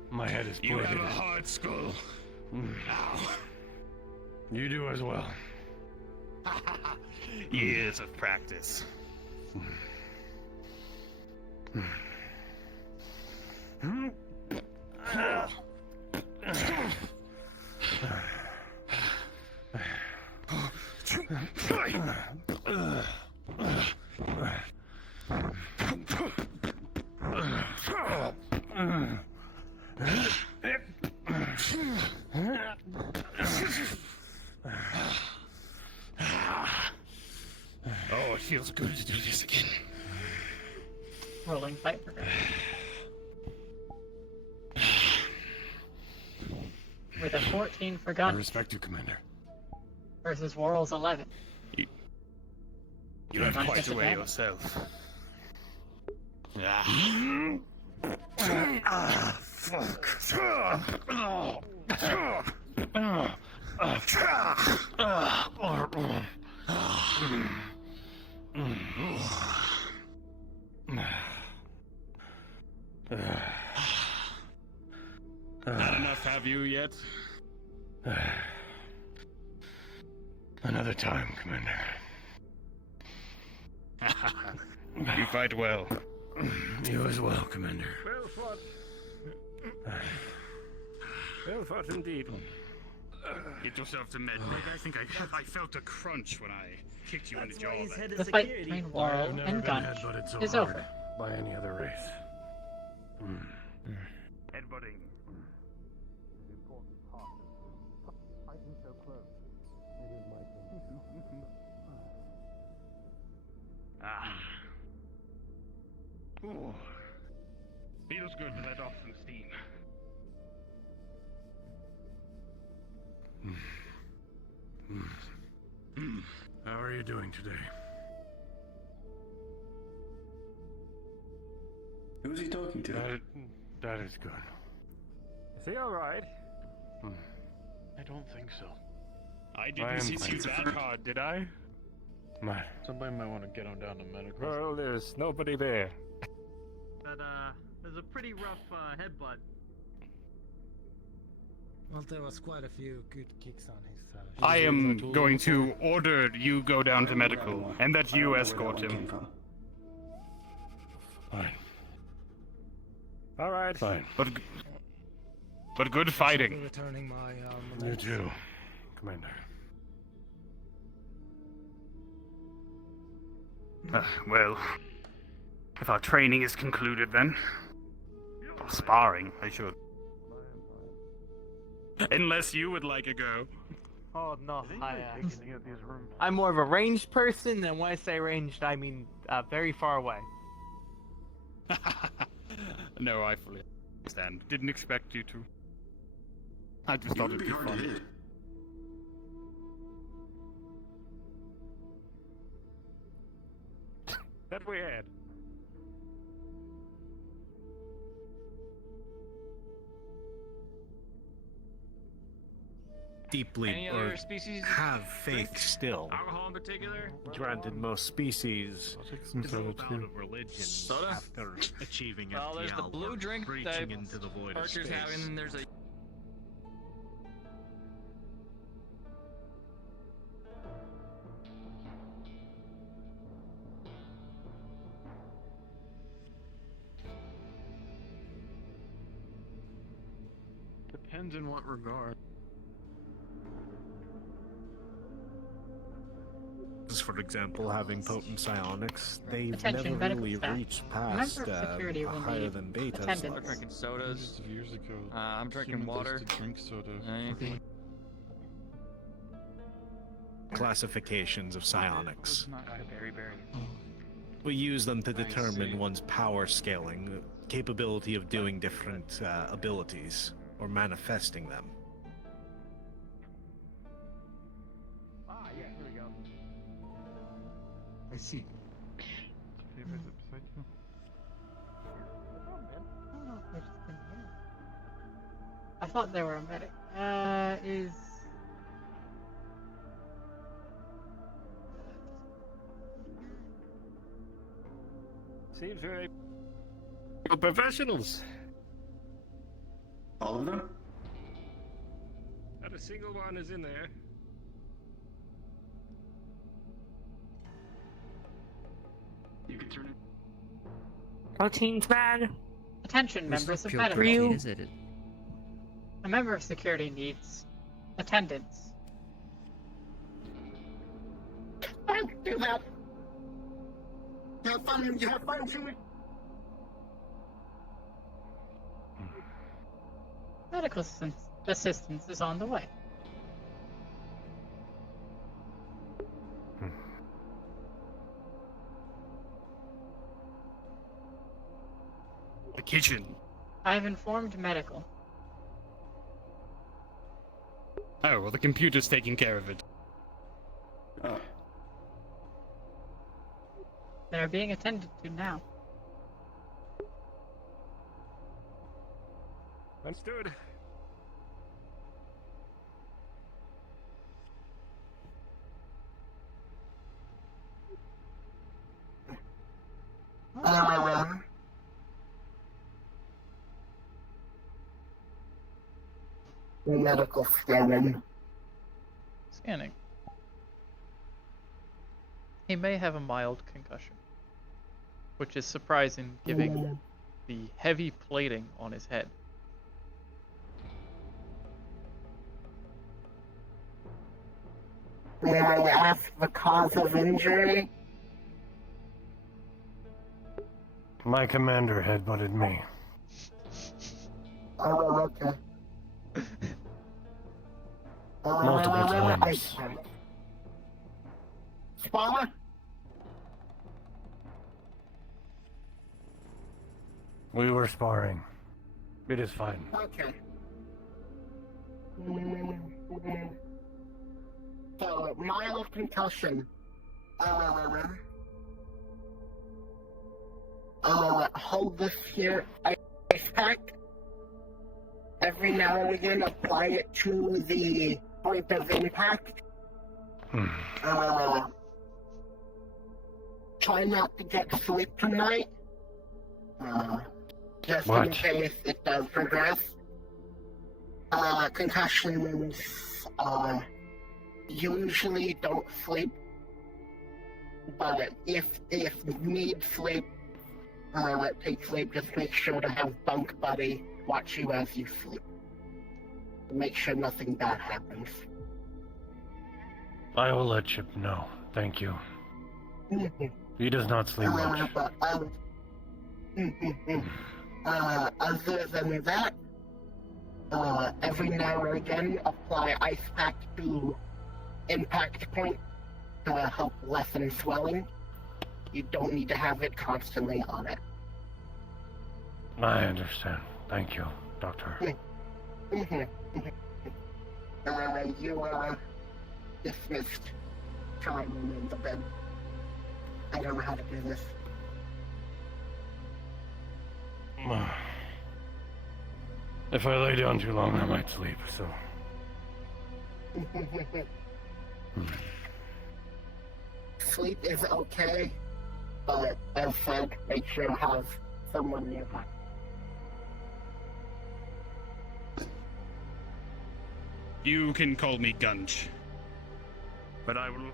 My head is You plated. have a hard skull. You do as well. Years of practice. Oh, it feels good to do this again. Rolling fight progression. With a 14 for I Gunch respect you, Commander. versus Whirl's 11. You have Gunch quite a way disadvantage. yourself. Not enough, have you yet? Another time, Commander. You fight well. You as well, Commander. Well fought. Well fought indeed. Get yourself to med. I think I felt a crunch when I kicked you in the jaw. The fight between Whirl and Gunch is over. By any other race. Headbutting. Fighting so close. It is my turn. Ooh. Feels good to let off some steam. How are you doing today? Who's he talking to? That is good. Is he alright? I don't think so. I didn't see you that hard, did I? My. Somebody might want to get him down to medical. Well, there's nobody there. But, there's a pretty rough, headbutt. Well, there was quite a few good kicks on his. I am going to order you go down to medical, and that you escort him. Fine. Alright. Fine. But good fighting. Returning my You too, Commander. Well, if our training is concluded then. Or sparring, I should. Unless you would like a go. Oh no, I'm more of a ranged person, and when I say ranged, I mean very far away. No, I fully understand. Didn't expect you to. I just thought it'd be fun. That we had. Deeply Any or other species? have faith still. Alcohol in particular? Granted, most species develop out of religion Soda? after achieving Well, there's the blue drink that reaching into the void of Archer's space. having, and there's a... Depends in what regard. For example, having potent psionics, they've Attention, never medical really staff. reached A member past of security a will higher need than betas. attendance. like drinking sodas. Years ago. I'm drinking humans water. used to drink soda. Anything? classifications of psionics. Berry. We use them to determine one's power scaling, capability of doing different abilities, or manifesting them. Ah, yeah, here we go. I see. I thought they were a medic. Is Seems very professionals. All of them? Not a single one is in there. You could turn it. Protein's bad. attention, It's members not of pure medical. protein, is it? A member of security needs attendance. Do that. Have fun. You have fun too. Medical assistance is on the way. The kitchen. I have informed medical. Oh, well, the computer's taking care of it. Oh. They are being attended to now. Understood. Medical scanning. Scanning. He may have a mild concussion, which is surprising given the heavy plating on his head. May I ask the cause of injury? My commander headbutted me. Oh, okay. Multiple times. Spawner? We were sparring. It is fine. Okay. So, mild concussion. Hold this here ice pack. Every now and again, apply it to the point of impact. Try not to get sleep tonight. Just in case it does progress. Concussions usually don't sleep, but if you need sleep, take sleep. Just make sure to have bunk buddy watch you as you sleep. Make sure nothing bad happens. I will let Chip know. Thank you. He does not sleep much. Other than that, every now and again, apply ice pack to impact point to help lessen swelling. You don't need to have it constantly on it. I understand. Thank you, Doctor. You are dismissed. Try and move the bed. I don't know how to do this. If I lay down too long, I might sleep, so... Sleep is okay, but as said, make sure to have someone nearby. You can call me Gunch. But I will...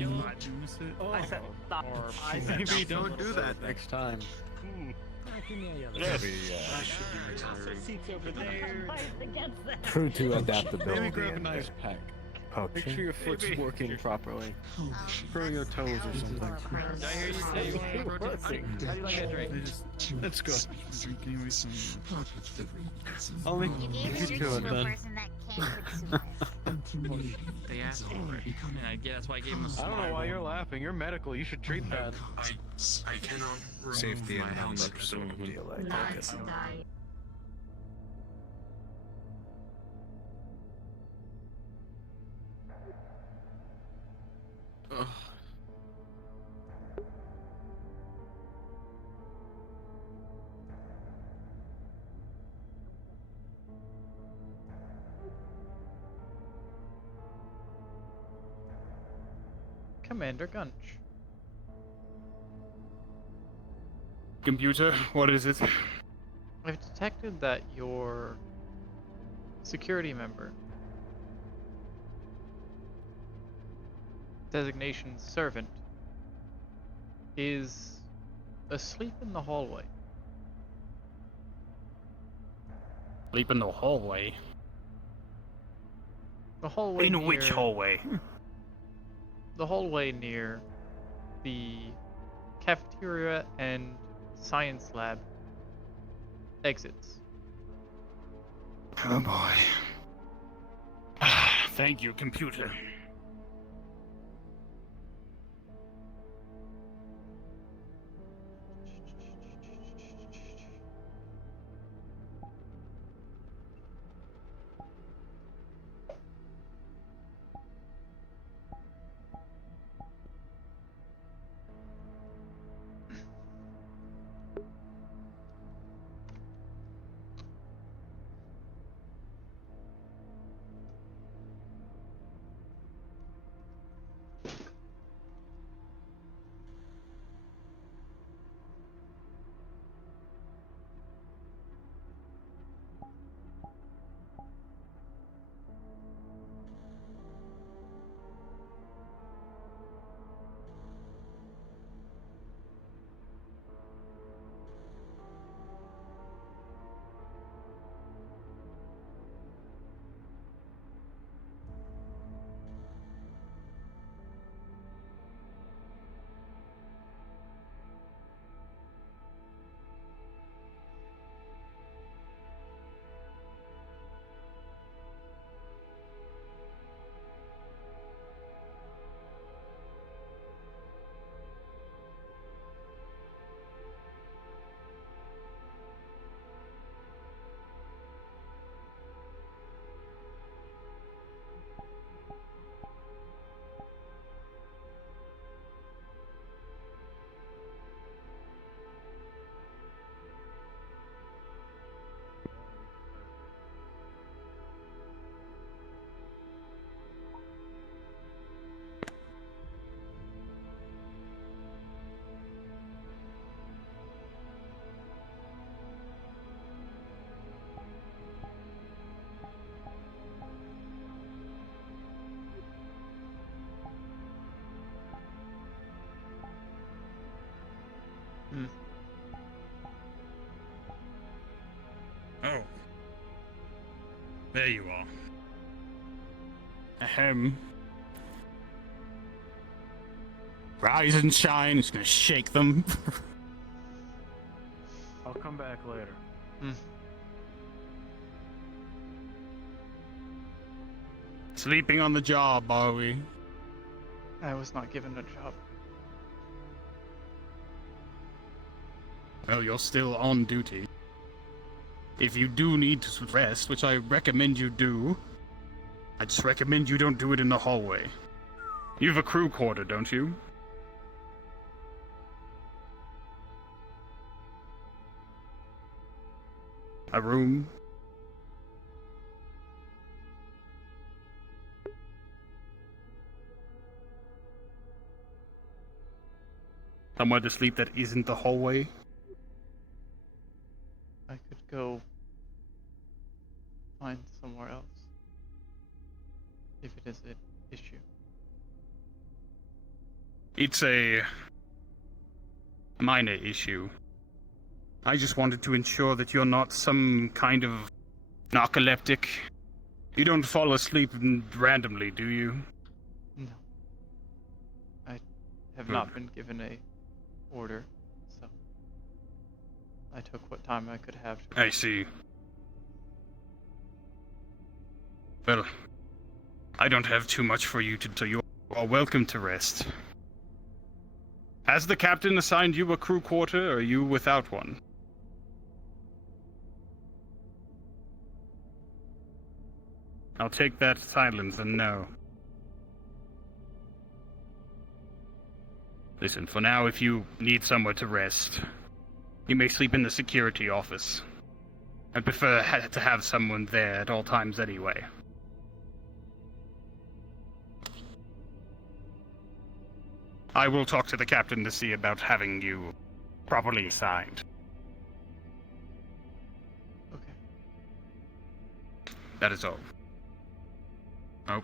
I said stop. I said maybe don't do that next time. Yes. Seats over there. True to Maybe adaptability. grab an ice pack. Make Poaching. sure your foot's working properly. Curl your toes or something. Did I hear you say you wanted protein? How do you like that drink? That's good. Drinking with some I'll make you do it then. They asked for it. And I guess that's why I gave him a I smile. don't know why you're laughing. You're medical. You should treat that. I cannot remove Safety my and helmet, health, so Ugh. Commander Gunch. Computer, what is it? I've detected that your security member, designation servant, is asleep in the hallway. Sleep in the hallway? The hallway In near, which hallway? The hallway near the cafeteria and science lab exits. Oh boy. Thank you, computer. Oh. There you are. Ahem. Rise and shine. It's gonna shake them. I'll come back later. Sleeping on the job, are we? I was not given a job. Well, you're still on duty. If you do need to rest, which I recommend you do, I just recommend you don't do it in the hallway. You have a crew quarter, don't you? A room? Somewhere to sleep that isn't the hallway? I could go find somewhere else. If it is an issue. It's a minor issue. I just wanted to ensure that you're not some kind of narcoleptic. You don't fall asleep randomly, do you? No. I have not been given a order, so I took what time I could have to. I see. Well, I don't have too much for you to do. You are welcome to rest. Has the captain assigned you a crew quarter, or are you without one? I'll take that silence and no. Listen, for now, if you need somewhere to rest, you may sleep in the security office. I'd prefer to have someone there at all times anyway. I will talk to the captain to see about having you properly assigned. Okay. That is all. Oh.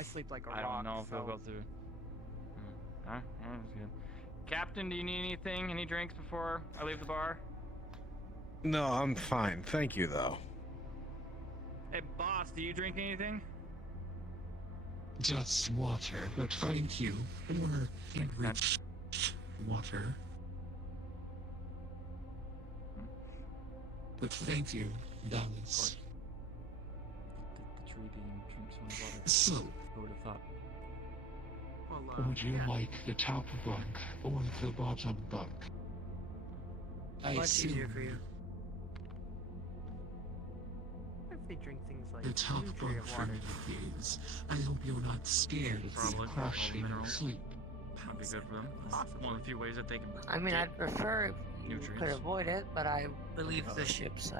I sleep like a I rock. don't know if he'll so- go through. Alright, that's good. Captain, do you need anything? Any drinks before I leave the bar? No, I'm fine. Thank you, though. Hey, boss, do you drink anything? Just water, but thank you for enriched water. But thank you, Dallas. The tree didn't drink some water. So, Who would have thought? Well, would you like the top bunk or the bottom bunk? I What's easier assume for you? If they drink things like the top bunk nutrient for water. me, please. I hope you're not scared of Probably. being crushed in your Minerals. sleep. That'd be good for them. It's one of the few ways that they can. I mean, get I'd prefer if you nutrients. could avoid it, but I believe the ship's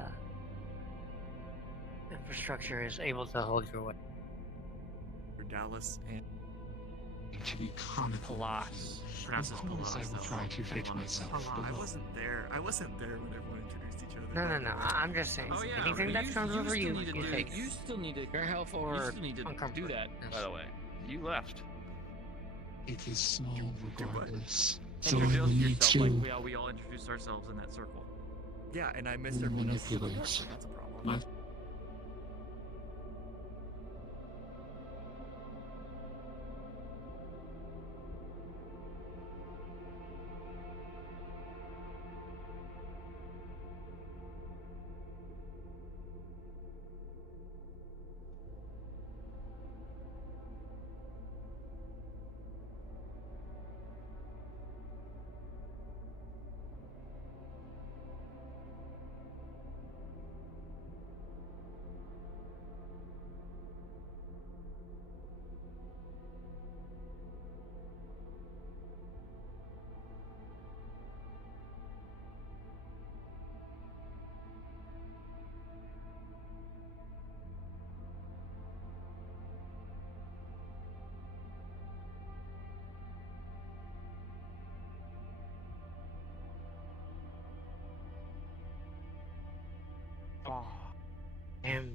infrastructure is able to hold your weight. For Dallas and To be comical. Palas. pronounce Of this course I Palas, will though. try to fit Hold on. myself Hold on, I below. wasn't there. I wasn't there when everyone introduced each other. No, I'm just saying. Oh yeah, Anything that comes over you, you take. You still need to. Your health You or still need to do uncomfort. that. By the way, you left. It is small regardless. So I will Introduce need yourself to like we all introduced ourselves in that circle. Yeah, and I missed everyone. manipulate That's a problem. my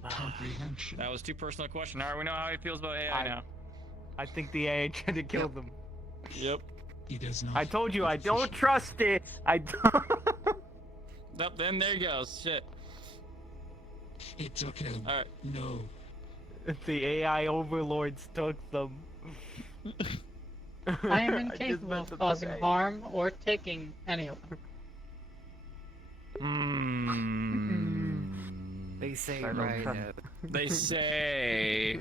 comprehension. That was too personal a question. All right, we know how he feels about AI now. I think the AI tried to kill them. Yep. He does not. I told you I don't trust it. I don't. Nope, then there he goes. Shit. It took him. All right. No. The AI overlords took them. I am I just incapable meant of to causing say. harm or taking any of them. They say I don't right. trust- They say.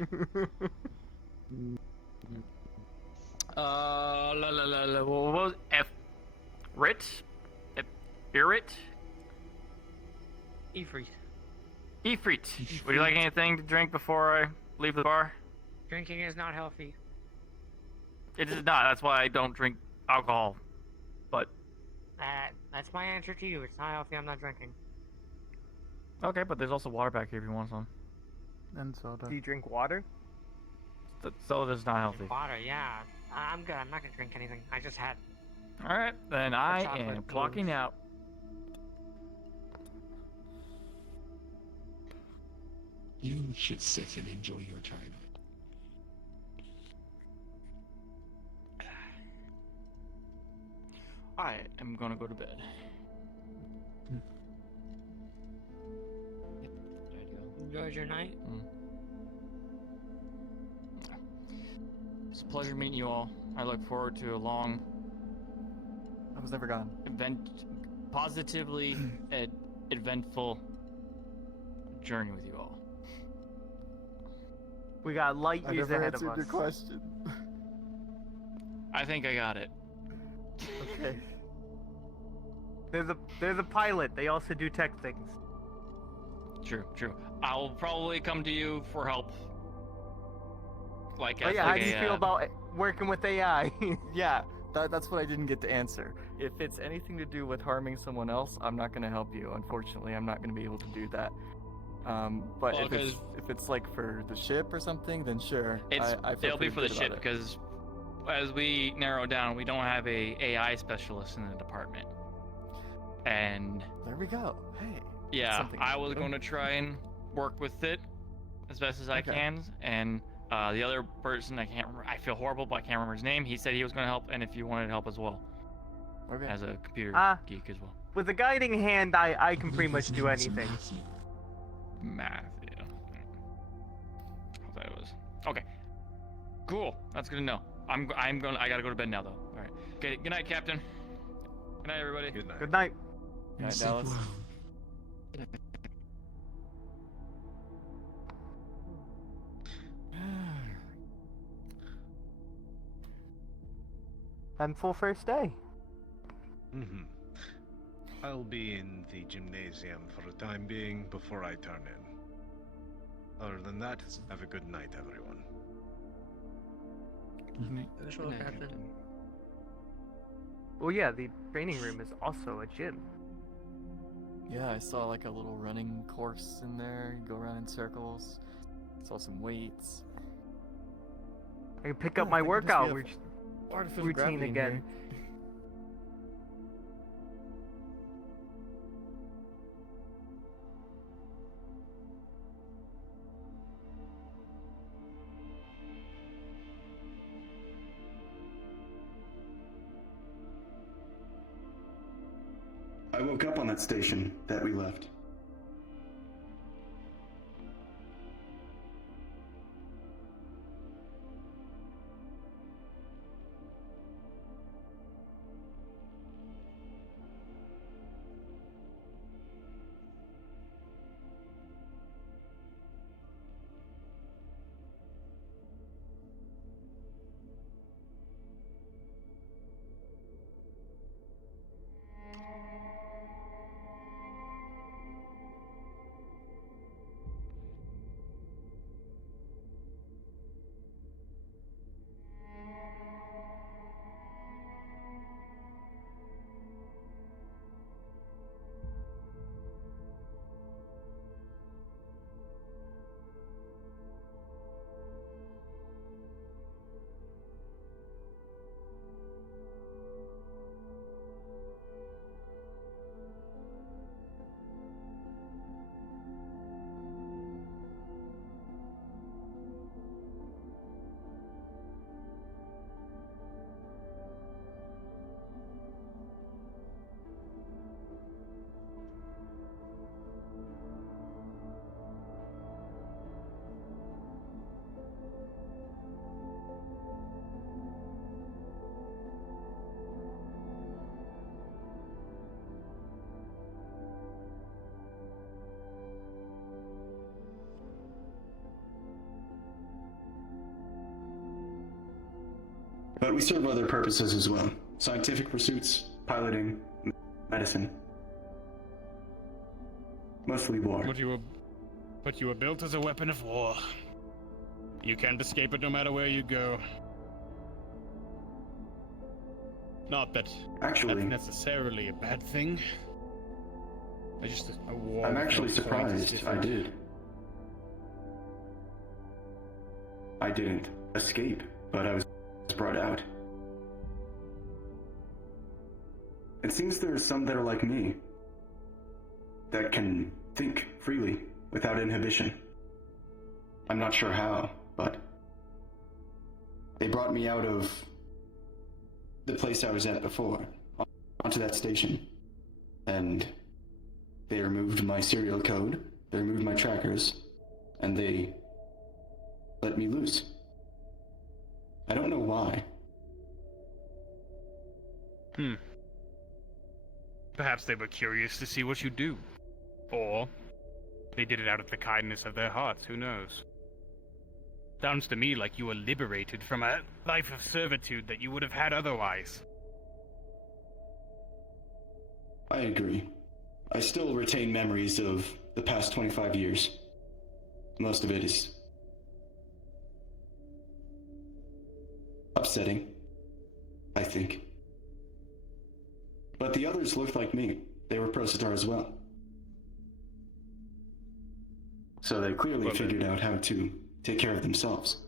What was Rit? Ifrit? Ifrit. Ifrit. Would you like anything to drink before I leave the bar? Drinking is not healthy. It is not. That's why I don't drink alcohol. But That's my answer to you. It's not healthy. I'm not drinking. okay, but there's also water back here if you want some. And soda. Do you drink water? Soda's not healthy. Water, yeah. I'm good. I'm not gonna drink anything. I just had. All right, then I chocolate am blues. clocking out. You should sit and enjoy your time. I am gonna go to bed. Enjoyed your night. It's a pleasure meeting you all. I look forward to a long, I was never gone. positively eventful journey with you all. We got light I years never ahead of answered us. your question. I think I got it. Okay. There's a pilot. They also do tech things. True. I'll probably come to you for help. Like, Oh as yeah, like how do you a, feel about working with AI? Yeah, that's what I didn't get to answer. If it's anything to do with harming someone else, I'm not going to help you. Unfortunately, I'm not going to be able to do that. But Well, if it's like for the ship or something, then sure. I feel it'll be pretty for the good ship about it. because as we narrow down, we don't have a AI specialist in the department. And there we go. Hey. yeah, something I to was do. going to try and work with it as best as I Okay. can, and The other person, I can't remember, I feel horrible, but I can't remember his name. He said he was going to help, and if you wanted help as well. Okay. As a computer geek as well. With a guiding hand, I can pretty much do anything. Math, yeah. I thought it was. Okay. Cool. That's good to know. I gotta go to bed now, though. All right. Okay. Good night, Captain. Good night, everybody. Good night. Good night. Good night, Dallas. Eventful first day. I'll be in the gymnasium for the time being before I turn in. Other than that, have a good night, everyone. Visual Captain. Oh yeah, the training room is also a gym. Yeah, I saw like a little running course in there. You go around in circles. Saw some weights. I can pick up my workout artificial routine gravity in again. here. I woke up on that station that we left. But we serve other purposes as well. Scientific pursuits, piloting, medicine. Mostly war. But you were built as a weapon of war. You can't escape it no matter where you go. Not that Actually, that's necessarily a bad thing. It's just a war. I'm actually with no point is surprised I different. did. I didn't escape, but I was brought out. It seems there are some that are like me, that can think freely without inhibition. I'm not sure how, but they brought me out of the place I was at before, onto that station, and they removed my serial code, they removed my trackers, and they let me loose. I don't know why. Perhaps they were curious to see what you do. Or they did it out of the kindness of their hearts, who knows? Sounds to me like you were liberated from a life of servitude that you would have had otherwise. I agree. I still retain memories of the past 25 years. Most of it is upsetting, I think. But the others looked like me. They were Procitar as well. So they clearly figured out how to take care of themselves.